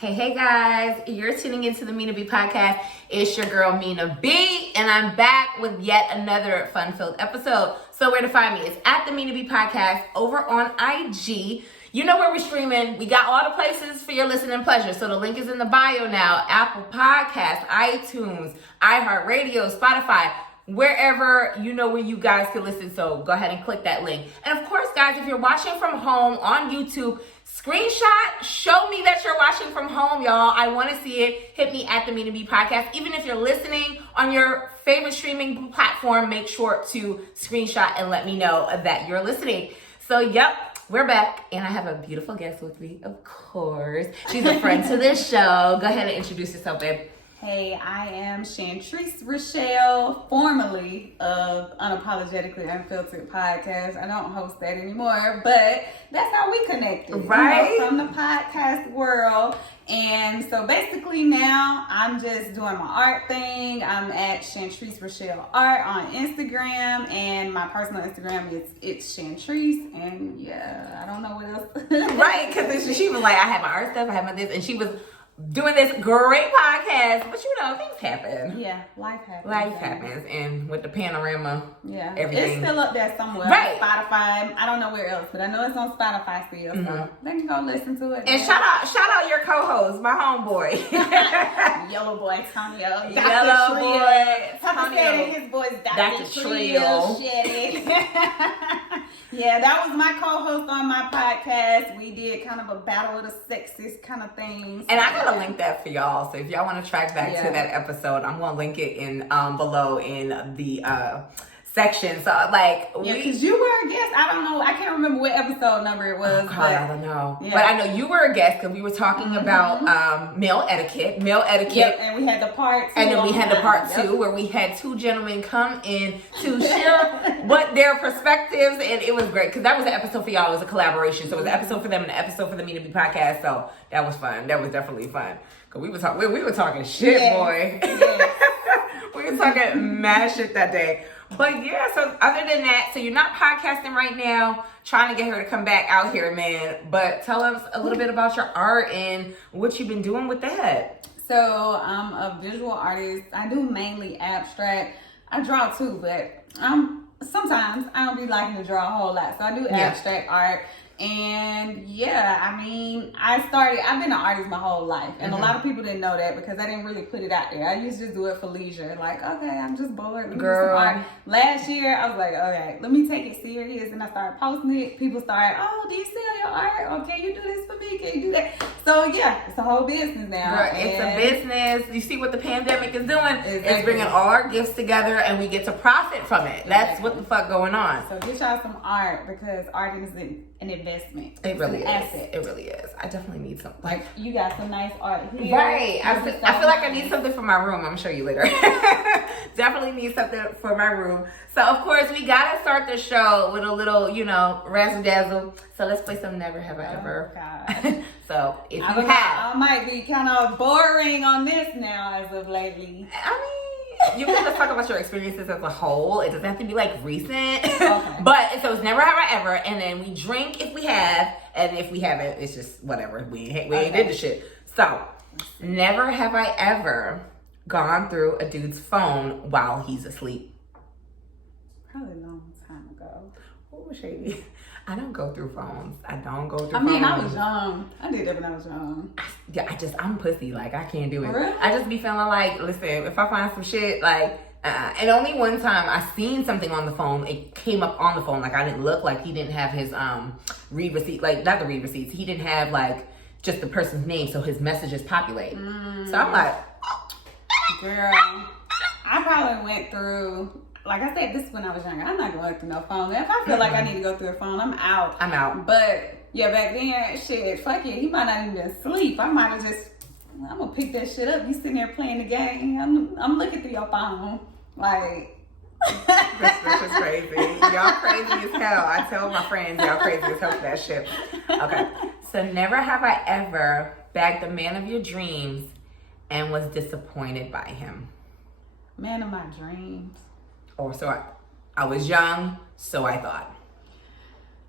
Hey guys, you're tuning into the Mina B Podcast. It's your girl Mina B, and I'm back with yet another fun-filled episode. So where to find me? It's at the Mina B Podcast over on IG. You know where we're streaming. We got all the places for your listening pleasure. So the link is in the bio now. Apple Podcasts, iTunes, iHeartRadio, Spotify, wherever you know where you guys can listen. So go ahead and click that link. And of course, guys, if you're watching from home on YouTube, screenshot, show me that you're watching from home, y'all. I want to see it. Hit me at the Mina B Podcast. Even if you're listening on your favorite streaming platform, make sure to screenshot and let me know that you're listening. So, yep, we're back. And I have a beautiful guest with me, of course. She's a friend to this show. Go ahead and introduce yourself, babe. Hey, I am Chantrice Rochelle, formerly of Unapologetically Unfiltered Podcast. I don't host that anymore, but that's how we connected. Right. From the podcast world. And so basically now I'm just doing my art thing. I'm at Chantrice Rochelle Art on Instagram, and my personal Instagram is it's Chantrice. And yeah, I don't know what else. Right, because she was like, I have my art stuff, I have my this, and she was doing this great podcast, but you know, things happen. Yeah, life happens. Life happens, and with the panorama, everything. It's still up there somewhere. Right. Spotify. I don't know where else, but I know it's on Spotify still. So they can go listen to it. And shout out your co-host, my homeboy, Yellow Boy Tonio. Yellow Boy Tonio. His voice, Dr. Trio. Yeah, that was my co-host on my podcast. We did kind of a battle of the sexes kind of things. And I gotta link that for y'all. So if y'all want to track back to that episode, I'm gonna link it in below in the section. So like, because you were a guest. I don't know. I can't remember what episode number it was. Oh God, I don't know. Yeah. But I know you were a guest because we were talking about male etiquette. Yep, and we had the part 2. And then we had the part 2 where we had 2 gentlemen come in to share what their perspectives, and it was great because that was an episode for y'all. It was a collaboration. So it was an episode for them and an episode for the Mina B Podcast. So that was fun. That was definitely fun. Because we were talking shit, boy. Yes. We were talking mad shit that day. But yeah, so other than that, so you're not podcasting right now, trying to get her to come back out here, man. But tell us a little bit about your art and what you've been doing with that. So I'm a visual artist. I do mainly abstract. I draw too, but sometimes I don't be liking to draw a whole lot. So I do abstract art. And yeah, I mean, I've been an artist my whole life. And a lot of people didn't know that because I didn't really put it out there. I used to just do it for leisure. Like, okay, I'm just bored. Let me do some art. Last year, I was like, okay, let me take it serious. And I started posting it. People started, oh, do you sell your art? Or can you do this for me? Can you do that? So yeah, it's a whole business now. Girl, it's a business. You see what the pandemic is doing? Exactly. It's bringing all our gifts together and we get to profit from it. That's what the fuck going on. So get y'all some art because art is an investment. It really is. Asset. It really is. I definitely need something. Like you got some nice art here. Right. I feel like I need something for my room. I'm gonna show you later. Definitely need something for my room. So of course we gotta start the show with a little, razzle dazzle. So let's play some Never Have I Ever. God. So if I might be kind of boring on this now as of lately. I mean, you can just talk about your experiences as a whole. It doesn't have to be like recent. Okay. But so it's never have I ever, and then we drink if we have, and if we haven't, it's just whatever. We ain't did the shit. So never have I ever gone through a dude's phone while he's asleep. Probably a long time ago. Oh, shady. I don't go through phones. I don't go through phones. I was young. I did that when I was young. I'm pussy. Like, I can't do it. Really? I just be feeling like, listen, if I find some shit, like, and only one time I seen something on the phone, it came up on the phone. Like, I didn't look like he didn't have his read receipt. Like, not the read receipts. He didn't have, like, just the person's name, so his messages populate. So I'm like, girl, I probably went through... Like I said, this is when I was younger. I'm not going through no phone. If I feel like I need to go through a phone, I'm out. But yeah, back then, shit, fuck it. He might not even been asleep. I might have just, I'm gonna pick that shit up. You sitting there playing the game. I'm looking through your phone. Like, this bitch is crazy. Y'all crazy as hell. I tell my friends, y'all crazy as hell for that shit. Okay. So never have I ever bagged the man of your dreams and was disappointed by him. Man of my dreams. Or so I was young, so I thought.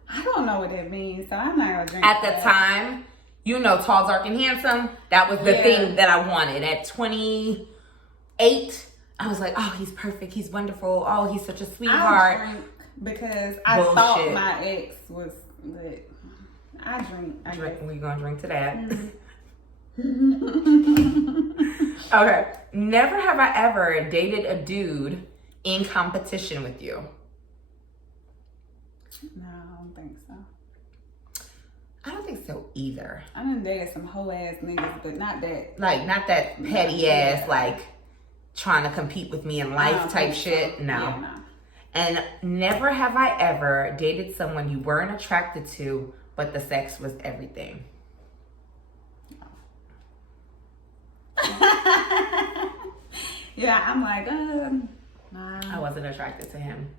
I don't know what that means, so I'm not gonna drink At the time, You know, tall, dark, and handsome. That was the thing that I wanted. At 28, I was like, oh, he's perfect. He's wonderful. Oh, he's such a sweetheart. I drink because I thought my ex was good. I drink. We're going to drink to that. Mm-hmm. Okay. Never have I ever dated a dude in competition with you. No, I don't think so. I don't think so either. I done dated some hoe ass niggas, but not that. Like, not that petty ass, like, trying to compete with me in life type shit. So. No. Yeah, no. And never have I ever dated someone you weren't attracted to, but the sex was everything. Yeah, I'm like, nah. I wasn't attracted to him.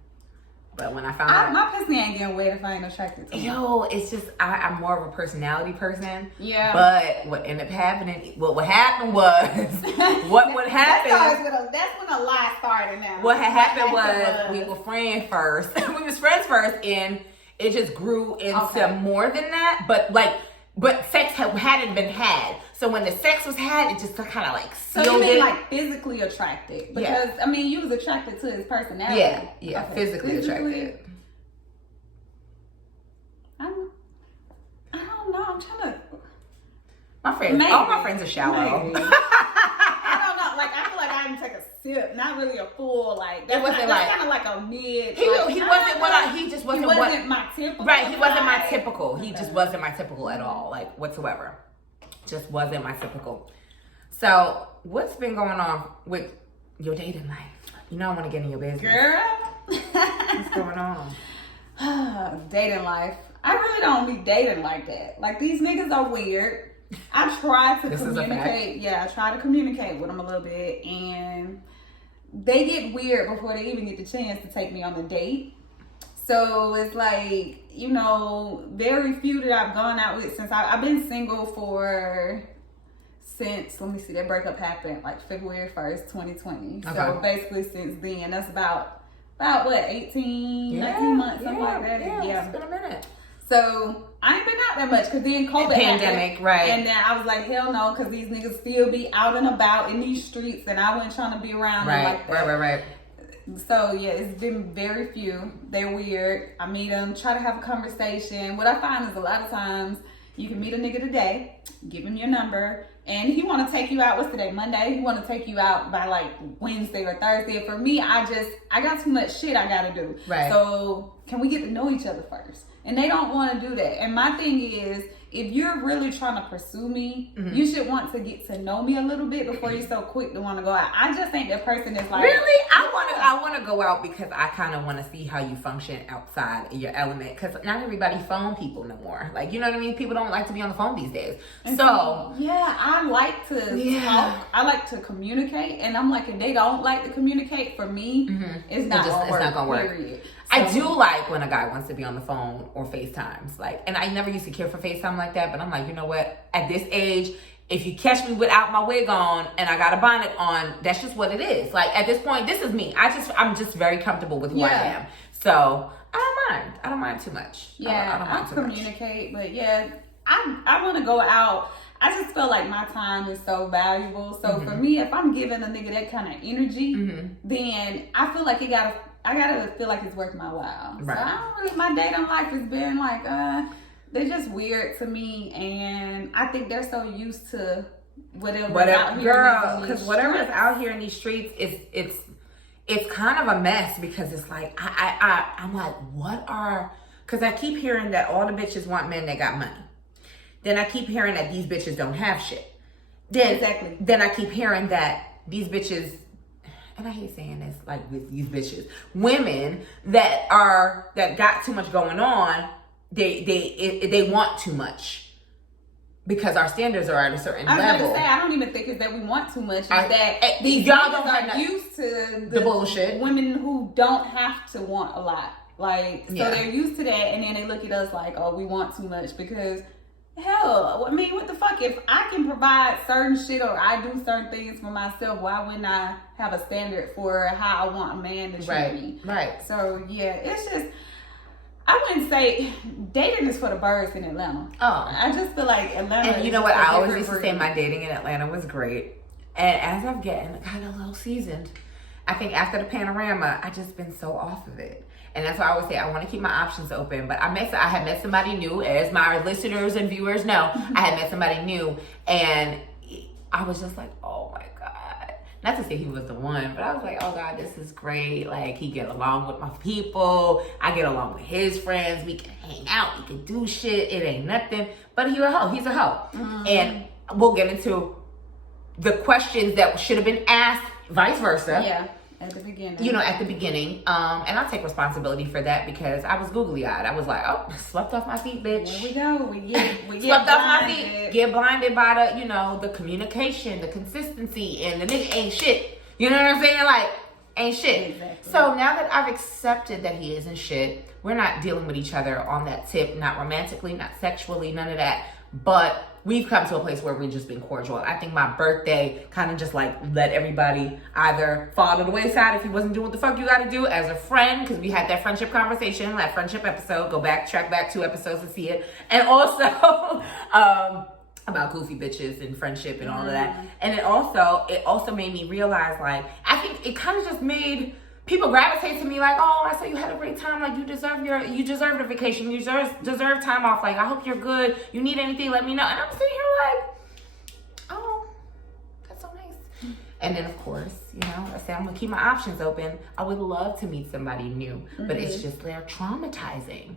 But when I found out, my pussy ain't getting wet if I ain't attracted to him. Yo, it's just I'm more of a personality person. Yeah. But what ended up happening, what happened was, what would happen? That's when a lie started. Now. What had happened was we were friends first. We was friends first, and it just grew into more than that. But sex hadn't been had. So when the sex was had, it just kind of like sealed it. So you mean like physically attracted? Because, I mean, you was attracted to his personality. Yeah, okay. Physically attracted. I don't know. I'm trying to... All my friends are shallow. I don't know. Like, I feel like I didn't take a sip. Not really a full, like... That's kind of like a mid... He wasn't my typical. Right, he wasn't my typical. He just wasn't my typical at all, like, whatsoever. Just wasn't my typical. So, what's been going on with your dating life? You know I want to get in your business. Girl. What's going on? Dating life. I really don't be dating like that. Like, these niggas are weird. I try to communicate. Yeah, I try to communicate with them a little bit. And they get weird before they even get the chance to take me on a date. So it's like, you know, very few that I've gone out with since I've been single since, let me see, that breakup happened like February 1st, 2020. Okay. So basically since then, that's about what, 19 months, something like that. Yeah, it's been a minute. So I ain't been out that much because then COVID pandemic, happened, right? And then I was like, hell no, because these niggas still be out and about in these streets, and I wasn't trying to be around them like that. Right. So yeah, it's been very few. They're weird. I meet them, try to have a conversation. What I find is a lot of times you can meet a nigga today, give him your number, and he want to take you out. What's today? Monday. He want to take you out by like Wednesday or Thursday. For me, I got too much shit I gotta do. Right. So can we get to know each other first? And they don't want to do that. And my thing is, if you're really trying to pursue me, you should want to get to know me a little bit before you're so quick to want to go out. I just think that person is like... Really? I want to go out because I kind of want to see how you function outside of your element. Because not everybody phone people no more. Like, you know what I mean? People don't like to be on the phone these days. And so yeah, I like to talk. I like to communicate. And I'm like, if they don't like to communicate, for me, it's not going to work. Period. So, I do like when a guy wants to be on the phone or FaceTimes. Like, and I never used to care for FaceTime like that, but I'm like, you know what? At this age, if you catch me without my wig on and I got a bonnet on, that's just what it is. Like, at this point, this is me. I'm just very comfortable with who I am. So I don't mind too much. Yeah, I communicate, but yeah, I want to go out. I just feel like my time is so valuable. So for me, if I'm giving a nigga that kind of energy, then I feel like I gotta feel like it's worth my while. Right. So I don't really, my dating life has been like, they're just weird to me, and I think they're so used to whatever out here. Girl, because whatever is out here in these streets, it's kind of a mess because it's like, I'm like, because I keep hearing that all the bitches want men that got money. Then I keep hearing that these bitches don't have shit. Then I keep hearing that these bitches, and I hate saying this, like with these bitches, women that got too much going on, they want too much because our standards are at a certain level. I was going to say, I don't even think it's that we want too much. It's that these y'all don't are used to the bullshit. Women who don't have to want a lot. Like, so they're used to that, and then they look at us like, oh, we want too much because... Hell, I mean, what the fuck? If I can provide certain shit or I do certain things for myself, why wouldn't I have a standard for how I want a man to treat me? Right. So, yeah, it's just, I wouldn't say dating is for the birds in Atlanta. Oh. I just feel like Atlanta. And you know what? I always used to say my dating in Atlanta was great. And as I'm getting kind of a little seasoned, I think after the panorama, I just been so off of it. And that's why I always say I want to keep my options open. But I had met somebody new, as my listeners and viewers know. I had met somebody new, and I was just like, oh my God. Not to say he was the one, but I was like, oh God, this is great. Like, he get along with my people. I get along with his friends. We can hang out. We can do shit. It ain't nothing. But he's a hoe. He's a hoe. Mm-hmm. And we'll get into the questions that should have been asked, vice versa. Yeah, at the beginning. You know, at the beginning. And I'll take responsibility for that because I was googly-eyed. I was like, oh, slept off my feet, bitch. Here we go. We get slept off my feet. Get blinded by the, you know, the communication, the consistency, and the nigga ain't shit. You know what I'm saying? Like, ain't shit. Exactly. So now that I've accepted that he isn't shit, we're not dealing with each other on that tip, not romantically, not sexually, none of that. But we've come to a place where we've just been cordial. I think my birthday kind of just like let everybody either fall to the wayside if he wasn't doing what the fuck you got to do as a friend, because we had that friendship conversation, that friendship episode. Go back, track back 2 episodes to see it. And also about goofy bitches and friendship and all of that. And it also made me realize, like, I think it kind of just made people gravitate to me like, oh, I saw you had a great time. Like, you deserve a vacation. You deserve time off. Like, I hope you're good. You need anything, let me know. And I'm sitting here like, oh, that's so nice. And then, of course, you know, I said I'm going to keep my options open. I would love to meet somebody new, but it's just, they're traumatizing.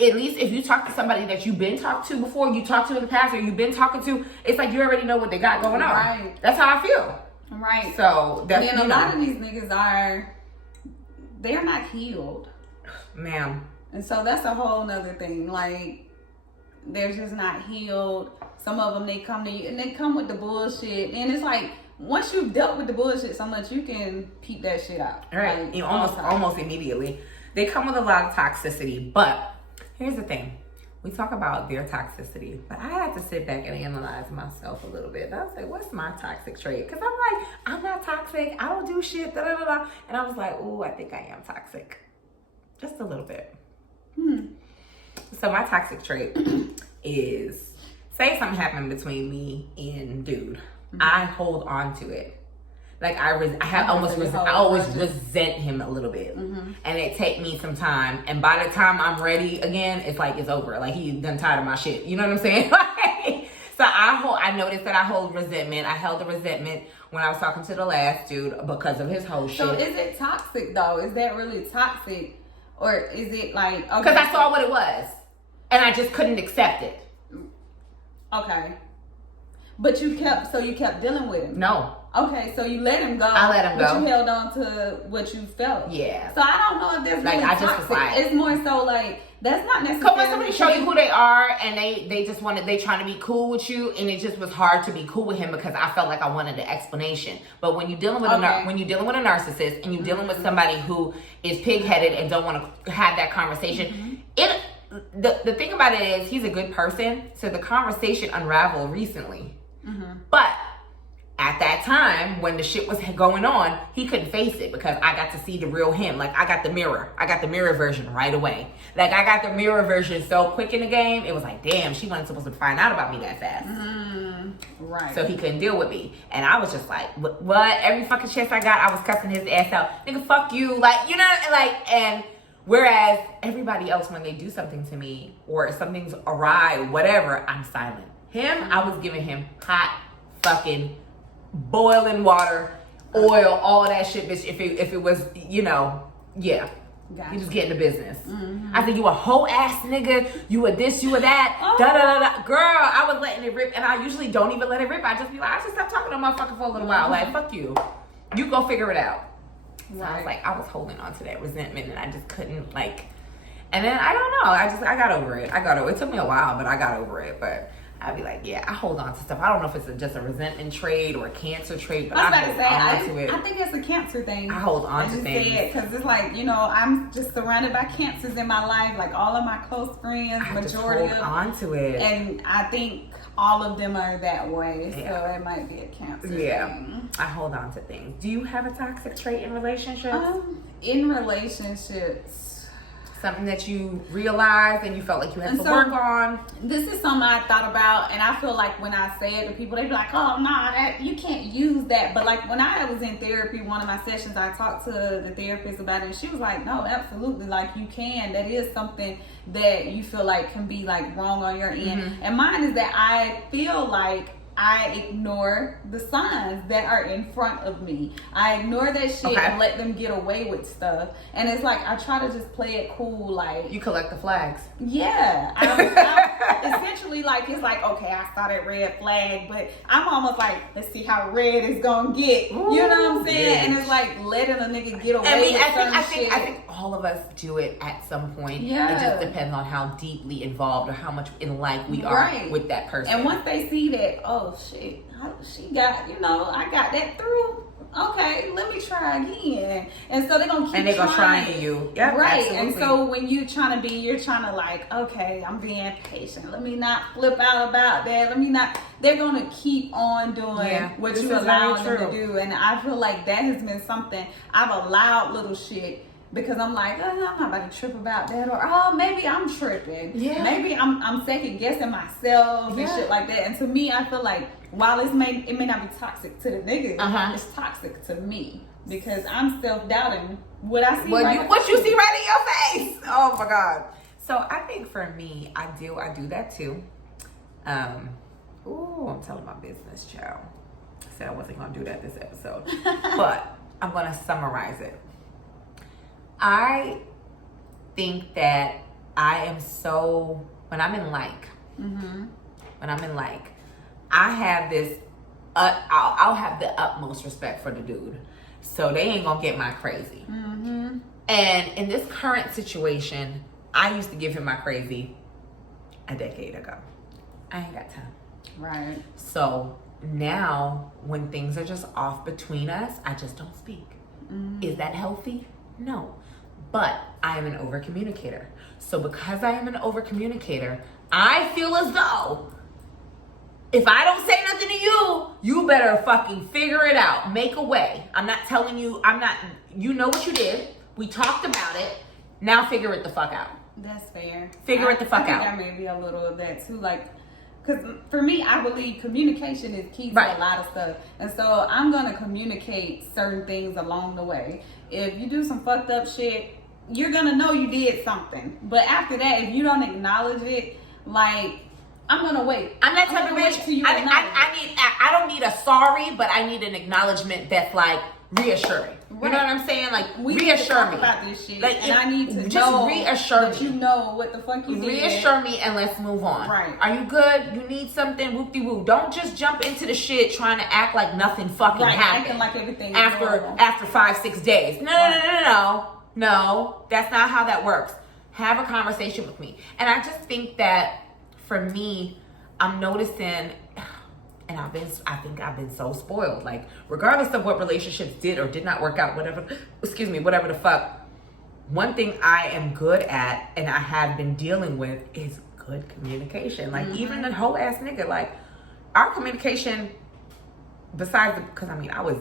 At least if you talk to somebody that you've been talked to before, you talked to in the past, or you've been talking to, it's like you already know what they got going on. Right. That's how I feel. Right. So that's, and then a lot of these niggas they're not healed, ma'am. And so that's a whole nother thing. Like, they're just not healed. Some of them, they come to you and they come with the bullshit, and it's like once you've dealt with the bullshit so much, you can peep that shit out. Right. Like, almost immediately. They come with a lot of toxicity, but here's the thing. We talk about their toxicity, but I had to sit back and analyze myself a little bit. I was like, what's my toxic trait? Because I'm like, I'm not toxic. I don't do shit. Da, da, da, da. And I was like, ooh, I think I am toxic. Just a little bit. So my toxic trait is, say something happened between me and dude. I hold on to it. Like, I always resent him a little bit. And it take me some time. And by the time I'm ready again, it's like it's over. Like, he done tired of my shit. You know what I'm saying? So I noticed that I hold resentment. I held the resentment when I was talking to the last dude because of his whole shit. So is it toxic though? Is that really toxic? Or is it like... Because I saw what it was. And I just couldn't accept it. Okay. But you kept dealing with him? No. Okay, so you let him go. I let him go. But you held on to what you felt. Yeah. So I don't know if that's really I toxic. just was like, it's more so like, that's not necessarily... Because when somebody show you who they are and they trying to be cool with you, and it just was hard to be cool with him because I felt like I wanted an explanation. But when you're dealing with a narcissist and you're dealing with somebody who is pig-headed and don't want to have that conversation, the thing about it is he's a good person, so the conversation unraveled recently. But at that time, when the shit was going on, he couldn't face it because I got to see the real him. Like, I got the mirror version right away. Like, I got the mirror version so quick in the game, it was like, damn, she wasn't supposed to find out about me that fast. Right. So he couldn't deal with me. And I was just like, what? Every fucking chance I got, I was cussing his ass out. Nigga, fuck you. Like, you know, like, and whereas everybody else, when they do something to me or something's awry, whatever, I'm silent. Him, I was giving him hot fucking boiling water, oil, all of that shit, bitch. If it was, you know, yeah. Gotcha. He was getting the business. I said, you a hoe ass nigga, you a this, you a that, da da da da. Girl, I was letting it rip, and I usually don't even let it rip. I just be like, I just stop talking to a motherfucker for a little while. Like, fuck you. You go figure it out. So I was like, I was holding on to that resentment, and I just couldn't, like, and then I don't know. I got over it. It took me a while, but I got over it. But I'd be like, yeah, I hold on to stuff. I don't know if it's just a resentment trait or a cancer trait, but I hold on to it. I think it's a cancer thing. I hold on to things. Because it's like, you know, I'm just surrounded by cancers in my life. Like, all of my close friends, majority of them. On to it. And I think all of them are that way. Yeah. So it might be a cancer thing. I hold on to things. Do you have a toxic trait in relationships? In relationships, Something that you realized and you felt like you had to work on? This is something I thought about, and I feel like when I say it to people, they be like, oh, nah, you can't use that. But like when I was in therapy, one of my sessions, I talked to the therapist about it, and she was like, no, absolutely, like you can. That is something that you feel like can be like wrong on your end. And mine is that I feel like I ignore the signs that are in front of me. I ignore that shit and let them get away with stuff. And it's like, I try to just play it cool, like... You collect the flags. Yeah. I essentially, like, it's like, okay, I saw that red flag, but I'm almost like, let's see how red it's gonna get. Ooh, you know what I'm saying? Yeah. And it's like, letting a nigga get away with certain shit. I think all of us do it at some point. Yeah. It just depends on how deeply involved or how much in life we are with that person. And once they see that, oh shit, she got, I got that through. Okay, let me try again. And so they're gonna keep trying you. Yeah, right. Absolutely. And so when you're trying to like, okay, I'm being patient. Let me not flip out about that. They're gonna keep on doing what you allow them to do. And I feel like that has been something I've allowed little shit. Because I'm like, I'm not about to trip about that, or maybe I'm tripping. Yeah. Maybe I'm second guessing myself and shit like that. And to me, I feel like while it may not be toxic to the nigga, it's toxic to me because I'm self-doubting what I see. What you see right in your face. Oh my God. So I think for me, I do that too. I'm telling my business, child. I said I wasn't gonna do that this episode, but I'm gonna summarize it. I think that I am so, when I'm in like, I have this, I'll have the utmost respect for the dude. So they ain't gonna get my crazy. And in this current situation, I used to give him my crazy a decade ago. I ain't got time. Right. So now when things are just off between us, I just don't speak. Is that healthy? No. But I am an over communicator. So because I am an over communicator, I feel as though if I don't say nothing to you, you better fucking figure it out. Make a way. I'm not telling you, you know what you did. We talked about it. Now figure it the fuck out. That's fair. Figure it the fuck out. I think that may be a little of that too. Like, because for me, I believe communication is key to a lot of stuff. And so I'm going to communicate certain things along the way. If you do some fucked up shit, you're going to know you did something. But after that, if you don't acknowledge it, like, I'm going to wait. I'm that type of bitch. I don't need a sorry, but I need an acknowledgement that's like reassuring. You know what I'm saying? Like, reassure me about this shit. Like, and I need to just know reassure that me. You know what the fuck you did. Reassure me and let's move on. Right. Are you good? You need something? Whoop-de-woo. Don't just jump into the shit trying to act like nothing fucking happened. Acting like everything after 5-6 days. No, that's not how that works. Have a conversation with me. And I just think that for me, I'm noticing, and I think I've been so spoiled. Like, regardless of what relationships did or did not work out, whatever the fuck. One thing I am good at, and I have been dealing with, is good communication. Like, even the whole ass nigga, like, our communication, because I was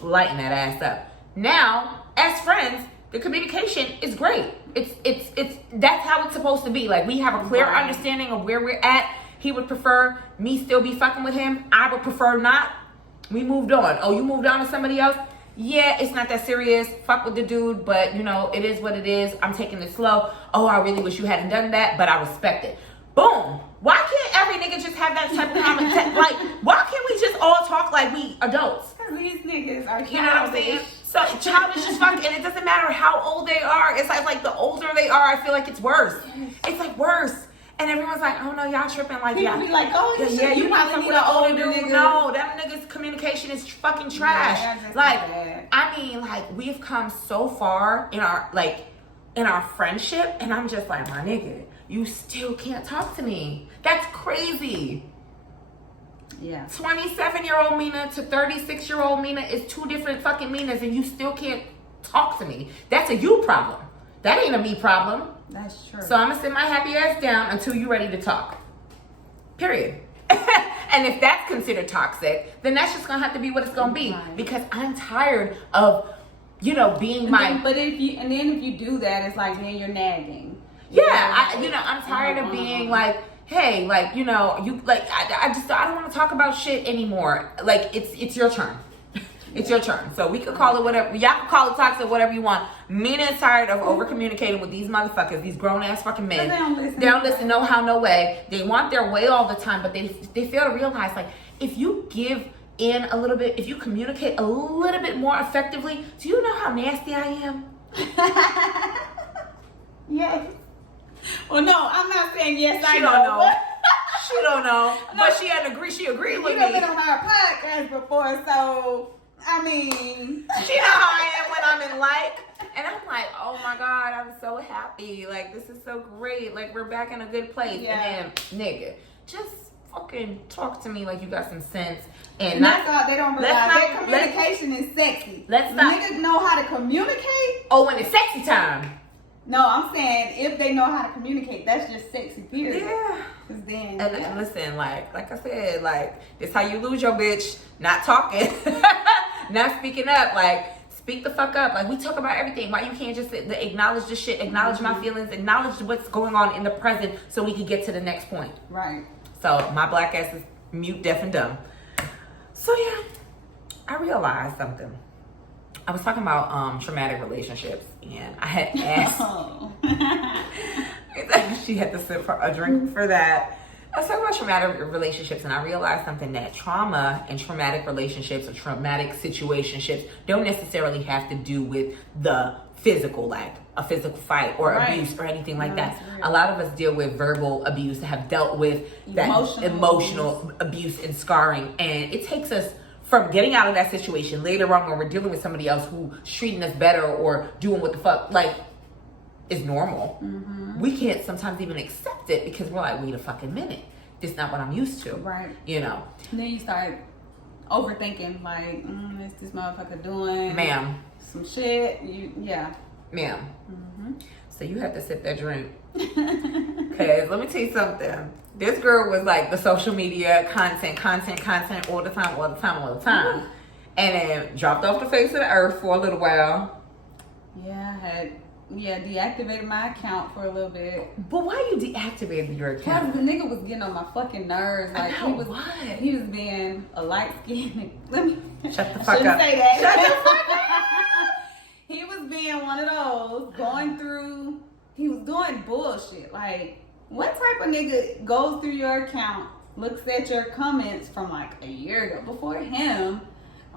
lighting that ass up. Now, as friends, the communication is great. It's that's how it's supposed to be. Like, we have a clear understanding of where we're at. He would prefer me still be fucking with him. I would prefer not. We moved on. Oh, you moved on to somebody else? Yeah, it's not that serious. Fuck with the dude, but it is what it is. I'm taking it slow. Oh, I really wish you hadn't done that, but I respect it. Boom. Why can't every nigga just have that type of conversation? Like, why can't we just all talk like we adults? Because these niggas are childish. You know what I'm saying? So childish as fuck, and it doesn't matter how old they are. It's like the older they are, I feel like it's worse. It's like worse. And everyone's like, oh no, y'all tripping. Like, people be like, oh, you probably need an older dude. No, them niggas' communication is fucking trash. We've come so far in our friendship, and I'm just like, my nigga, you still can't talk to me. That's crazy. Yeah. 27-year-old Mina to 36-year-old Mina is two different fucking Minas, and you still can't talk to me. That's a you problem. That ain't a me problem. That's true. So I'm going to sit my happy ass down until you're ready to talk. Period. And if that's considered toxic, then that's just going to have to be what it's going to be. Because I'm tired of being my. But if you do that, it's like then you're nagging. Yeah, I'm tired of being like, hey, like, you like, I don't want to talk about shit anymore. Like, it's your turn. It's your turn. So we could call it whatever. Y'all can call it toxic, whatever you want. Mina is tired of over communicating with these motherfuckers, these grown ass fucking men. They don't listen, no how, no way. They want their way all the time, but they fail to realize, like, if you give in a little bit, if you communicate a little bit more effectively, do you know how nasty I am? Yes. Well, no, I'm not saying yes. She don't know. She don't know, but she agreed with me. You've been on our podcast before, so I mean, she know how I am when I'm in like, and I'm like, oh my god, I'm so happy. Like, this is so great. Like, we're back in a good place. Yeah. And then, nigga, just fucking talk to me like you got some sense. And that's all they don't realize. That communication is sexy. Let's not. Niggas know how to communicate. Oh, when it's sexy time. No, I'm saying if they know how to communicate, that's just sexy, period. Yeah. Cause then, and listen, like I said, like, this how you lose your bitch. Not talking, not speaking up. Like, speak the fuck up. Like, we talk about everything. Why you can't just acknowledge the shit, acknowledge my feelings, acknowledge what's going on in the present, so we can get to the next point. Right. So my black ass is mute, deaf, and dumb. So yeah, I realized something. I was talking about traumatic relationships, and I had asked. She had to sip for a drink for that. I was talking about traumatic relationships, and I realized something, that trauma and traumatic relationships or traumatic situationships don't necessarily have to do with the physical, like a physical fight or abuse or anything like that. A lot of us deal with verbal abuse, have dealt with that emotional abuse and scarring, and it takes us from getting out of that situation later on when we're dealing with somebody else who's treating us better or doing what the fuck, like, is normal. Mm-hmm. We can't sometimes even accept it because we're like, wait a fucking minute, this is not what I'm used to. Right. And then you start overthinking, like, what's this motherfucker doing? Ma'am. Some shit. Ma'am. Mm-hmm. So you have to sip that drink. Because let me tell you something. This girl was like the social media content all the time. And then dropped off the face of the earth for a little while. Yeah, I had deactivated my account for a little bit. But why you deactivated your account? Because the nigga was getting on my fucking nerves. Like, he was being a light skinned. Let me shut the fuck up. Say that. Shut the fuck up. He was being one of those he was doing bullshit. Like, what type of nigga goes through your account, looks at your comments from like a year ago before him?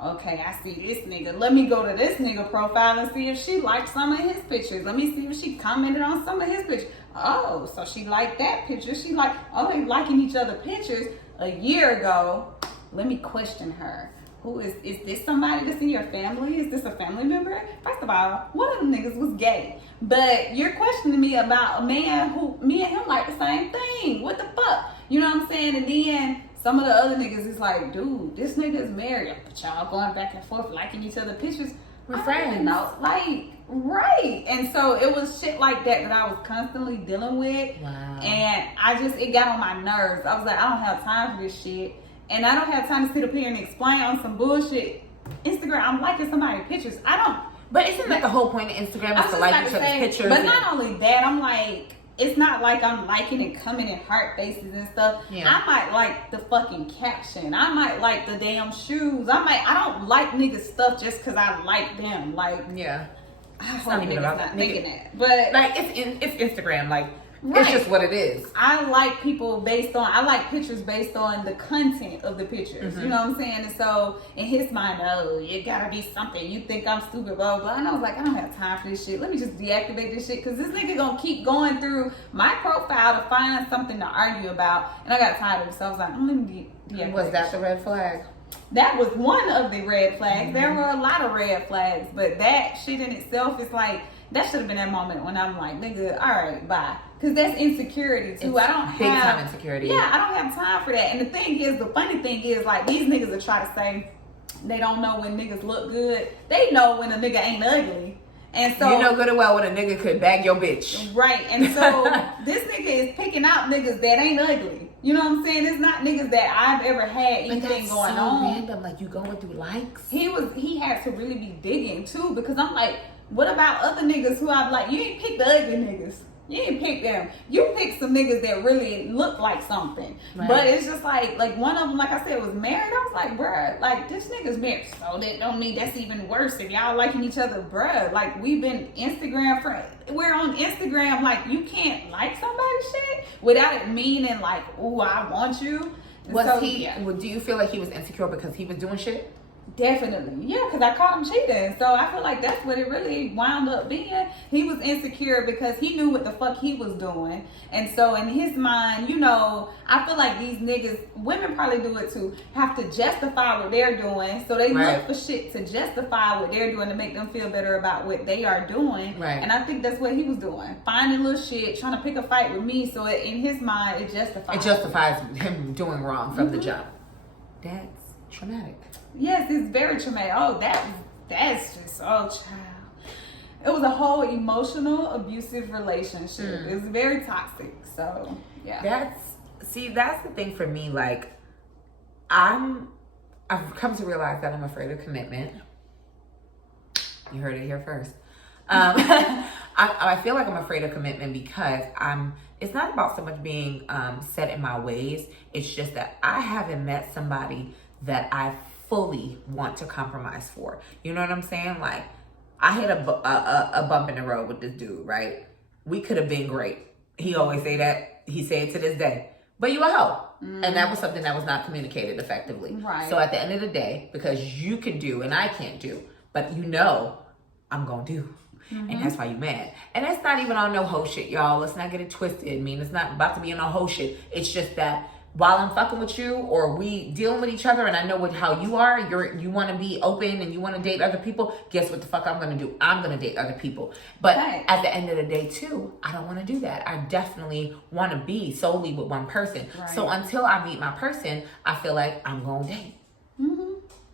Okay, I see this nigga. Let me go to this nigga profile and see if she liked some of his pictures. Let me see if she commented on some of his pictures. Oh, so she liked that picture. They liking each other pictures a year ago. Let me question her. Who is this somebody that's in your family? Is this a family member? First of all, one of them niggas was gay. But you're questioning me about a man who me and him like the same thing. What the fuck? You know what I'm saying? And then some of the other niggas is like, dude, this nigga is married. But y'all going back and forth liking each other pictures. We're friends. Like, right. And so it was shit like that I was constantly dealing with. Wow. And it got on my nerves. I was like, I don't have time for this shit. And I don't have time to sit up here and explain on some bullshit. Instagram, I'm liking somebody's pictures. But isn't that the whole point of Instagram is to like each other's pictures? But not only that, I'm like, it's not like I'm liking and coming in heart faces and stuff. Yeah. I might like the fucking caption. I might like the damn shoes. I don't like niggas stuff just because I like them. Like, yeah. I hope niggas not thinking that. But like, it's Instagram. Like, right. It's just what it is. I like pictures based on the content of the pictures. Mm-hmm. You know what I'm saying? And so in his mind, oh, it gotta be something. You think I'm stupid, blah, blah. And I was like, I don't have time for this shit. Let me just deactivate this shit. Because this nigga gonna keep going through my profile to find something to argue about. And I got tired of it. So I was like, let me deactivate. Was that the red flag? That was one of the red flags. Mm-hmm. There were a lot of red flags. But that shit in itself is like, that should have been that moment when I'm like, nigga, all right, bye. Because that's insecurity too. I don't have big time insecurity. Yeah, I don't have time for that. And the funny thing is, like, these niggas will try to say they don't know when niggas look good. They know when a nigga ain't ugly. And so you know good and well when a nigga could bag your bitch. Right. And so this nigga is picking out niggas that ain't ugly. You know what I'm saying? It's not niggas that I've ever had anything going on. Random. Like, you going through likes. He had to really be digging too, because I'm like, what about other niggas who I'm like, you ain't picked the ugly niggas. You ain't pick them. You pick some niggas that really look like something. Right. But it's just like one of them, like I said, was married. I was like, bruh, like this nigga's married. So that don't mean that's even worse. If y'all liking each other, bruh. Like we've been Instagram friends. We're on Instagram. Like you can't like somebody's shit without it meaning like, ooh, I want you. Do you feel like he was insecure because he was doing shit? Definitely. Yeah, because I caught him cheating. So I feel like that's what it really wound up being. He was insecure because he knew what the fuck he was doing. And so in his mind, you know, I feel like these niggas, women probably do it too, have to justify what they're doing. So they look for shit to justify what they're doing to make them feel better about what they are doing. Right. And I think that's what he was doing. Finding little shit, trying to pick a fight with me. So in his mind, it justifies him doing wrong from the jump. That's traumatic. Yes, it's very traumatic. Oh, that's just, oh, child. It was a whole emotional, abusive relationship. It was very toxic. So, yeah. That's the thing for me. Like, I've come to realize that I'm afraid of commitment. You heard it here first. I feel like I'm afraid of commitment because it's not about so much being set in my ways. It's just that I haven't met somebody that I fully want to compromise for. You know what I'm saying? Like, I hit a bump in the road with this dude, right? We could have been great. He always say that. He say it to this day. But you a hoe. And that was something that was not communicated effectively. Right. So at the end of the day, because you can do and I can't do, but you know I'm going to do. And that's why you mad. And that's not even on no hoe shit, y'all. Let's not get it twisted. I mean, it's not about to be on no hoe shit. It's just that while I'm fucking with you or we dealing with each other and I know how you are, you want to be open and you want to date other people, guess what the fuck I'm going to do? I'm going to date other people. But at the end of the day too, I don't want to do that. I definitely want to be solely with one person. Right. So until I meet my person, I feel like I'm going to date.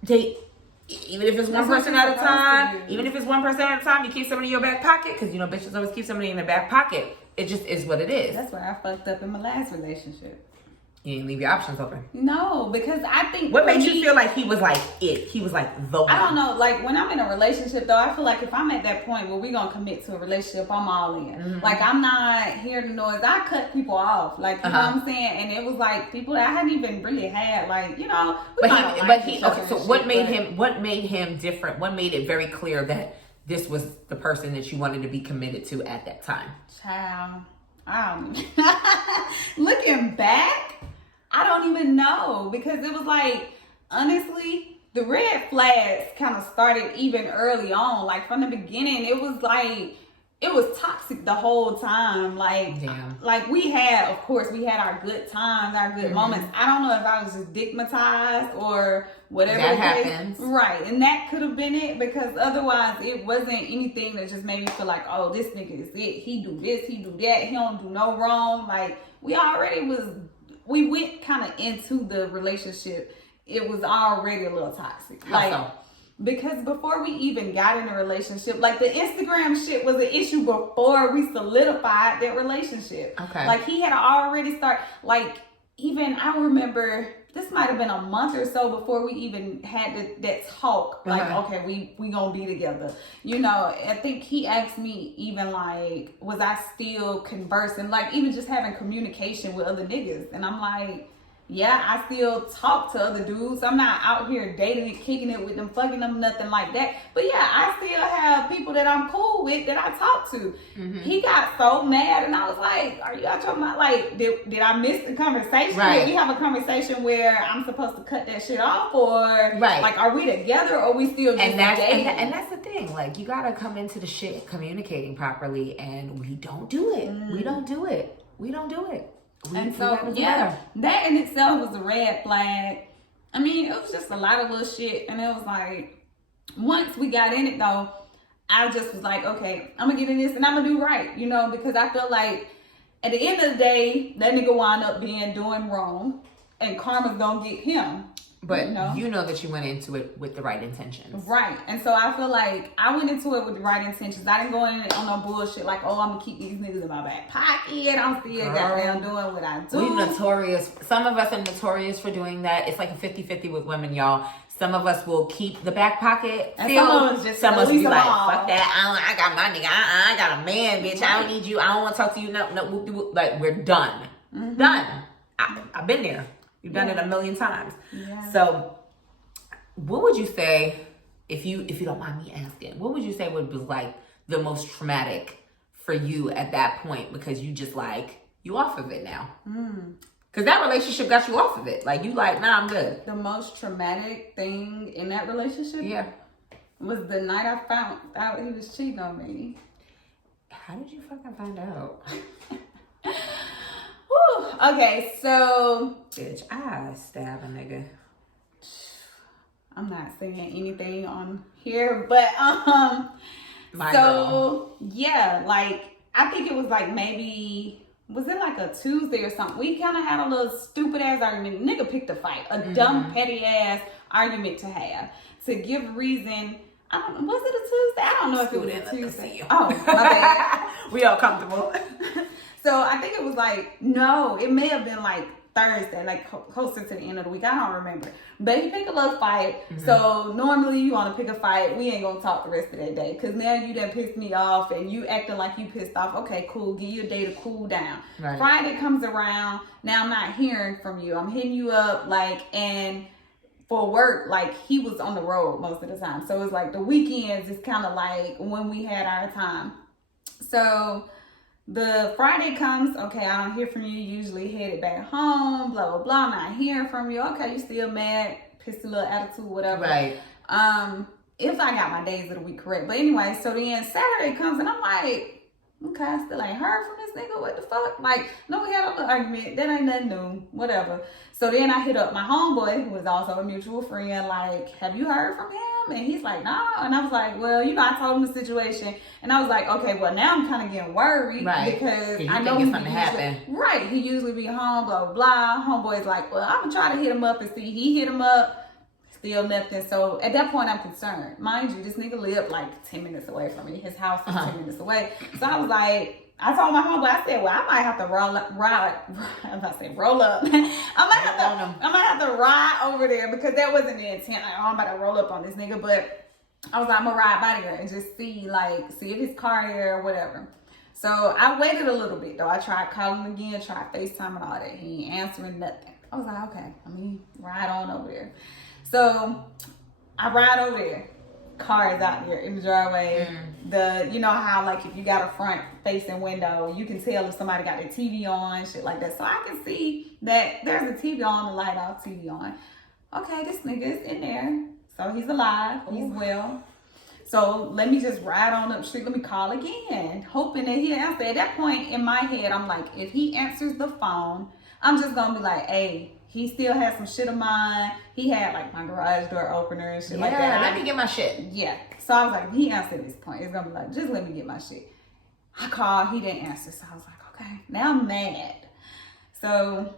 Date. Even if it's one person at a time, you keep somebody in your back pocket because, you know, bitches always keep somebody in their back pocket. It just is what it is. That's where I fucked up in my last relationship. You didn't leave your options open. No, because I think... What made you feel like he was like it? He was like the one? I don't know. Like, when I'm in a relationship, though, I feel like if I'm at that point where we're going to commit to a relationship, I'm all in. Like, I'm not hearing the noise. I cut people off. Like, you know what I'm saying? And it was like people that I hadn't even really had. Like, you know... So what made him different? What made it very clear that this was the person that you wanted to be committed to at that time? Child. Looking back... I don't even know, because it was like, honestly, the red flags kind of started even early on. Like from the beginning, it was like, it was toxic the whole time. Like, like we had our good times, our good moments. I don't know if I was just stigmatized or whatever. That happens. Right. And that could have been it, because otherwise it wasn't anything that just made me feel like, oh, this nigga is it. He do this, he do that. He don't do no wrong. Like we went kind of into the relationship. It was already a little toxic. Because before we even got in a relationship, like the Instagram shit was an issue before we solidified that relationship. Okay. Like he had already started, like even I remember this might have been a month or so before we even had that talk. Like, okay, we gonna be together. You know, I think he asked me even like, was I still conversing? Like even just having communication with other niggas. And I'm like, yeah, I still talk to other dudes. I'm not out here dating and kicking it with them, fucking them, nothing like that. But yeah, I still have people that I'm cool with that I talk to. He got so mad, and I was like, are you out your mind? Like, did I miss the conversation? Right. Did we have a conversation where I'm supposed to cut that shit off? Or, like, are we together or are we still just dating? And that's the thing. Like, you got to come into the shit communicating properly, and we don't do it. We don't do it. And so, yeah, that in itself was a red flag. I mean, it was just a lot of little shit. And it was like, once we got in it, though, I just was like, okay, I'm going to get in this and I'm going to do right, you know, because I feel like at the end of the day, that nigga wound up doing wrong and karma's going to get him. But you know that you went into it with the right intentions. Right. And so I feel like I went into it with the right intentions. I didn't go in on no bullshit like, oh, I'm going to keep these niggas in my back pocket. I'm still goddamn doing what I do. We notorious. Some of us are notorious for doing that. It's like a 50-50 with women, y'all. Some of us will keep the back pocket. And some of us just some of us be like, fuck that. I got my nigga. I got a man, bitch. I don't need you. I don't want to talk to you. No. Like, we're done. Mm-hmm. Done. I've been there. You've done it a million times. Yeah. So, what would you say, if you don't mind me asking, what would you say was like the most traumatic for you at that point? Because you just like, you off of it now. Because that relationship got you off of it. Like, you like, nah, I'm good. The most traumatic thing in that relationship? Yeah. Was the night I found out he was cheating on me. How did you fucking find out? Okay, so... Bitch, I stab a nigga. I'm not saying anything on here, but, girl. Yeah, like, I think it was like maybe... Was it like a Tuesday or something? We kind of had a little stupid ass argument. Nigga picked a fight. A dumb, petty ass argument to have. To give reason... was it a Tuesday? I don't know if it was a Tuesday. Oh, my bad. We all comfortable. So I think it was like, no, it may have been like Thursday, like closer to the end of the week. I don't remember. But he picked a little fight. So normally you want to pick a fight. We ain't going to talk the rest of that day. Because now you done pissed me off and you acting like you pissed off. Okay, cool. Give you a day to cool down. Right. Friday comes around. Now I'm not hearing from you. I'm hitting you up and for work, like he was on the road most of the time. So it's like the weekends is kind of like when we had our time. So the Friday comes, okay, I don't hear from you, usually headed back home, blah, blah, blah, I'm not hearing from you. Okay, you still mad, pissed a little attitude, whatever. Right. If I got my days of the week correct. But anyway, so then Saturday comes and I'm like, okay, I still ain't heard from this nigga, what the fuck? Like, no, we had a little argument, that ain't nothing new, whatever. So then I hit up my homeboy, who is also a mutual friend, like, have you heard from him? And he's like, no. And I was like, well, I told him the situation. And I was like, okay, well, now I'm kind of getting worried. Right. Because I know something happen. Right. He usually be home, blah, blah, blah. Homeboy's like, well, I'm going to try to hit him up and see. He hit him up, still nothing. So at that point, I'm concerned. Mind you, this nigga lived like 10 minutes away from me. His house was 10 minutes away. So I was like, I told my homeboy, I said, well, I might have to roll up. I might have to ride over there because that wasn't the intent. Like, oh, I'm about to roll up on this nigga. But I was like, I'm going to ride by there and just see if his car here or whatever. So I waited a little bit, though. I tried calling him again, tried FaceTime and all that. He ain't answering nothing. I was like, okay, let me ride on over there. So I ride over there. Car is out there in the driveway. You know how like if you got a front facing window, you can tell if somebody got their TV on, shit like that. So I can see that there's a TV on, the light off, TV on. Okay, this nigga is in there. So he's alive. He's well. So let me just ride on up the street. Let me call again, hoping that he'll answer. At that point in my head, I'm like, if he answers the phone, I'm just gonna be like, hey, he still has some shit of mine. He had like my garage door opener and shit like that. Yeah, let me get my shit. Yeah. So I was like, he answered at this point. It's gonna be like, just let me get my shit. I called, he didn't answer. So I was like, okay, now I'm mad. So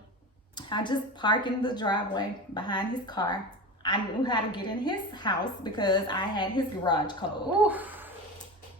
I just parked in the driveway behind his car. I knew how to get in his house because I had his garage code. Ooh.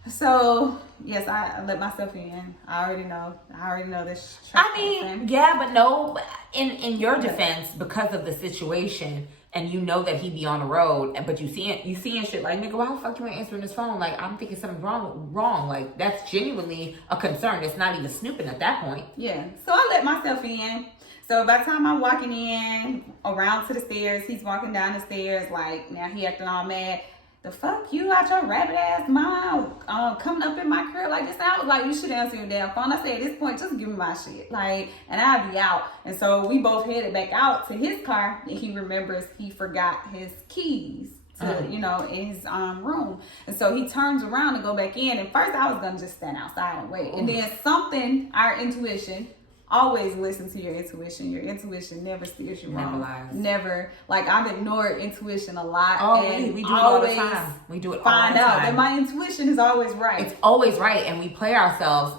So yes, I let myself in. I already know this. I mean, yeah, but no. In your defense, because of the situation, and you know that he be on the road, but you seeing shit like, nigga, why the fuck you ain't answering his phone? Like, I'm thinking something wrong. Like, that's genuinely a concern. It's not even snooping at that point. Yeah. So I let myself in. So by the time I'm walking in around to the stairs, he's walking down the stairs. Like, now he acting all mad. The fuck you out your rabbit ass mouth coming up in my crib like this. And I was like, you should answer your damn phone. I said, at this point, just give me my shit. Like, and I'll be out. And so we both headed back out to his car. And he remembers he forgot his keys to, in his room. And so he turns around and go back in. And first I was going to just stand outside and wait. And then our intuition, always listen to your intuition. Your intuition never steers you wrong. Never lies. Never. Like, I've ignored intuition a lot. Oh, and we do it all the time. We do it all the time. Find out that my intuition is always right. It's always right, and we play ourselves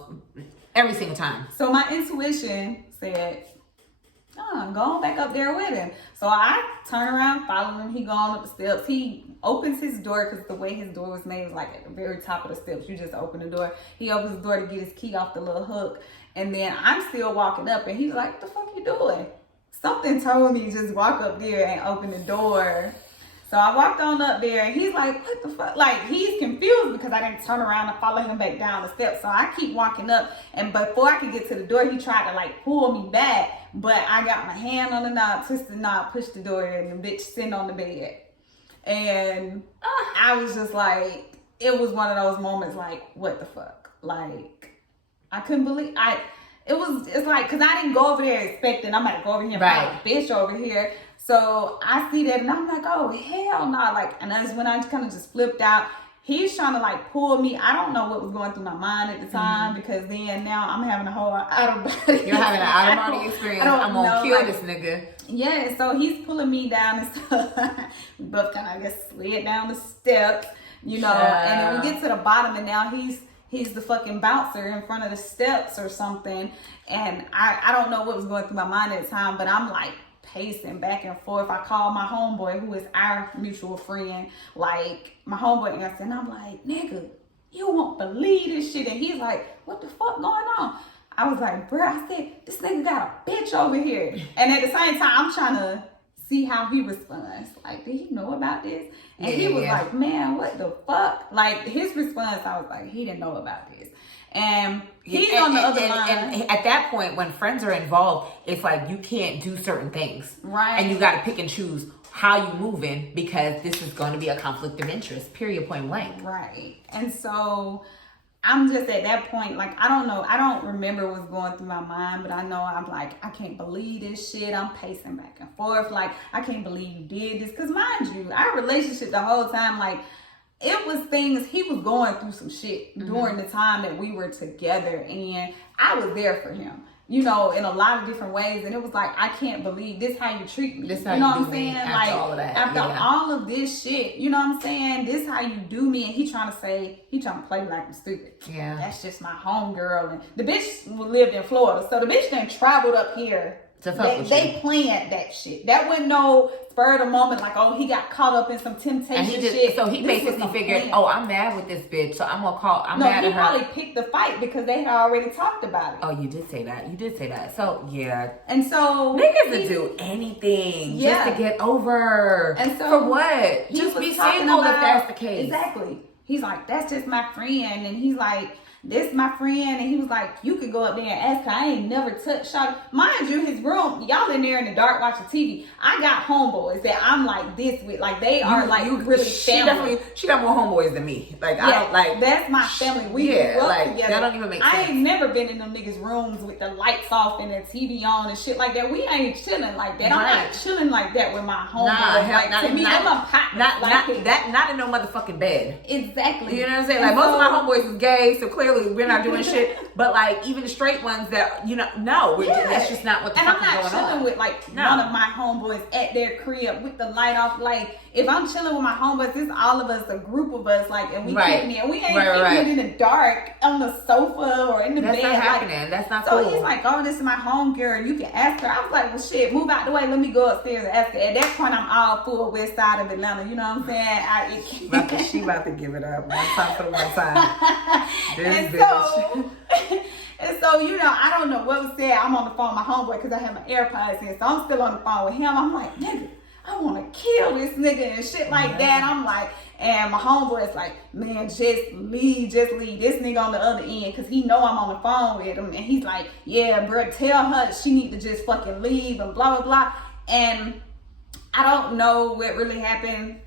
every single time. So my intuition said, Go on back up there with him. So I turn around, follow him. He going up the steps. He opens his door because the way his door was made was like at the very top of the steps. You just open the door. He opens the door to get his key off the little hook. And then I'm still walking up and he's like, what the fuck you doing? Something told me just walk up there and open the door. So I walked on up there and he's like, what the fuck? Like, he's confused because I didn't turn around and follow him back down the steps. So I keep walking up, and before I could get to the door, he tried to like pull me back, but I got my hand on the knob, twisted the knob, pushed the door, and the bitch sitting on the bed. And I was just like, it was one of those moments like, what the fuck? Like, I couldn't believe, it's like, cause I didn't go over there expecting I'm gonna go over here and find a bitch over here. So I see that and I'm like, oh hell no. Like, and that's when I kind of just flipped out. He's trying to like pull me. I don't know what was going through my mind at the time, because then now I'm having a whole out of body. You're having an out of body experience. I'm gonna kill this nigga. Yeah, so he's pulling me down and stuff. We both kind of, I guess, slid down the steps, you know, and then we get to the bottom and now he's the fucking bouncer in front of the steps or something. And I don't know what was going through my mind at the time, but I'm like pacing back and forth. I called my homeboy, who is our mutual friend, like my homeboy answered, and I'm like, nigga, you won't believe this shit. And he's like, what the fuck going on? I was like, bro, I said, this nigga got a bitch over here. And at the same time, I'm trying to see how he responds. Like, did he know about this? And he was like, man, what the fuck? Like, his response, I was like, he didn't know about this. And he's on the other line. And at that point, when friends are involved, it's like you can't do certain things. Right. And you got to pick and choose how you moving, because this is going to be a conflict of interest, period, point blank. Right. And so I'm just at that point, like, I don't know. I don't remember what's going through my mind, but I know I'm like, I can't believe this shit. I'm pacing back and forth. Like, I can't believe you did this. Because mind you, our relationship the whole time, like, it was things, he was going through some shit during the time that we were together, and I was there for him, you know, in a lot of different ways. And it was like, I can't believe this how you treat me. This how you know you what I'm saying? After like, all of that. After all of this shit, you know what I'm saying? This how you do me. And he trying to play like I'm stupid. Yeah. That's just my homegirl. And the bitch lived in Florida, so the bitch done traveled up here. They planned that shit. That wasn't no spur of the moment, like, oh, he got caught up in some temptation shit. So he basically figured, oh, I'm mad with this bitch, so I'm gonna call. I'm mad at her. No, he probably picked the fight because they had already talked about it. Oh, you did say that. So yeah. And so niggas would do anything just to get over. And so for what? Just be single if that's the case. Exactly. He's like, that's just my friend, and he's like, this my friend, and he was like, you could go up there and ask her. I ain't never touched her. Mind you, his room, y'all in there in the dark watching TV. I got homeboys that I'm like this with, like they are like really family. She got more homeboys than me. Like I don't like. That's my family. We grew up like together. that don't even make sense. I ain't never been in them niggas' rooms with the lights off and the TV on and shit like that. We ain't chilling like that. I'm not chilling like that with my homeboys. Like to me, I'm a partner. Not in no motherfucking bed. Exactly. You know what I'm saying? Like most of my homeboys is gay, so clearly we're not doing shit. But like even the straight ones that that's just not what the fuck is going on. And I'm not chilling with like one of my homeboys at their crib with the light off. Like if I'm chilling with my homeboys, it's all of us, a group of us, like, and we kicking it. We ain't kicking it in the dark on the sofa or in the bed. That's not happening. That's not cool. So he's like, oh, this is my homegirl. You can ask her. I was like, well, shit, move out the way. Let me go upstairs and ask her. At that point, I'm all full west side of Atlanta. You know what I'm saying? She about to give it up. One time for the one time. And so, you know, I don't know what was said. I'm on the phone with my homeboy because I have my AirPods in. So I'm still on the phone with him. I'm like, nigga, I want to kill this nigga and shit like that. I'm like, and my homeboy is like, man, just leave. This nigga on the other end, because he know I'm on the phone with him. And he's like, yeah, bro, tell her she need to just fucking leave and blah, blah, blah. And I don't know what really happened.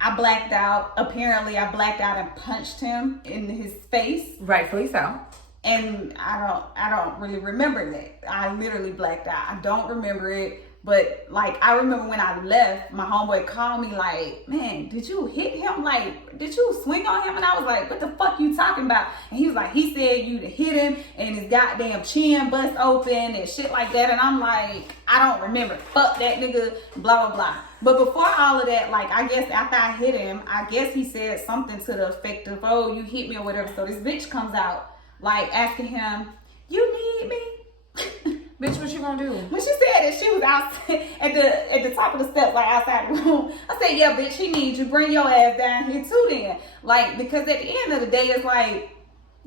I blacked out. Apparently, I blacked out and punched him in his face. Rightfully so. And I don't really remember that. I literally blacked out. I don't remember it. But like, I remember when I left, my homeboy called me like, man, did you hit him? Like, did you swing on him? And I was like, what the fuck you talking about? And he was like, he said you to hit him and his goddamn chin bust open and shit like that. And I'm like, I don't remember. Fuck that nigga, blah, blah, blah. But before all of that, like, I guess after I hit him, I guess he said something to the effect of, oh, you hit me or whatever. So this bitch comes out, like, asking him, you need me? Bitch, what you gonna do? When she said that she was out at the top of the steps, like outside the room, I said, yeah, bitch, she needs you. Bring your ass down here too then. Like, because at the end of the day, it's like,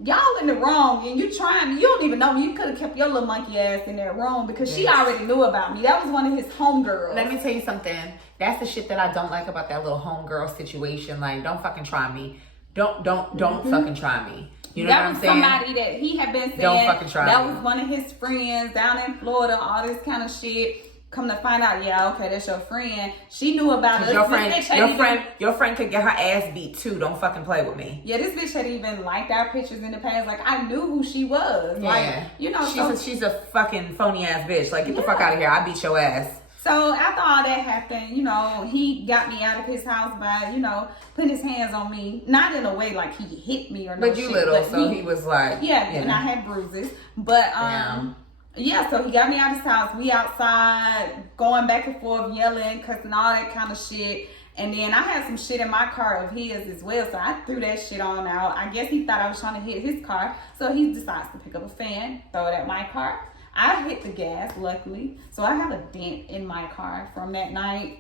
y'all in the wrong, and you don't even know me. You could have kept your little monkey ass in that room because she already knew about me. That was one of his homegirls. Let me tell you something. That's the shit that I don't like about that little homegirl situation. Like, don't fucking try me. Don't fucking try me. You know what I'm saying? That was somebody that he had been saying. Don't fucking try that me. was one of his friends down in Florida, all this kind of shit. Come to find out, yeah, okay, that's your friend. She knew about us. Your friend could get her ass beat too. Don't fucking play with me. Yeah, this bitch had even liked our pictures in the past. Like, I knew who she was. Yeah. Like, you know, she's a fucking phony ass bitch. Like, get the fuck out of here. I beat your ass. So after all that happened, you know, he got me out of his house by, you know, putting his hands on me. Not in a way like he hit me or no But you shit, little, but so he was like, yeah, and I had bruises. But yeah, so he got me out of his house. We outside, going back and forth, yelling, cussing, all that kind of shit. And then I had some shit in my car of his as well, so I threw that shit on out. I guess he thought I was trying to hit his car, so he decides to pick up a fan, throw it at my car. I hit the gas, luckily, so I have a dent in my car from that night.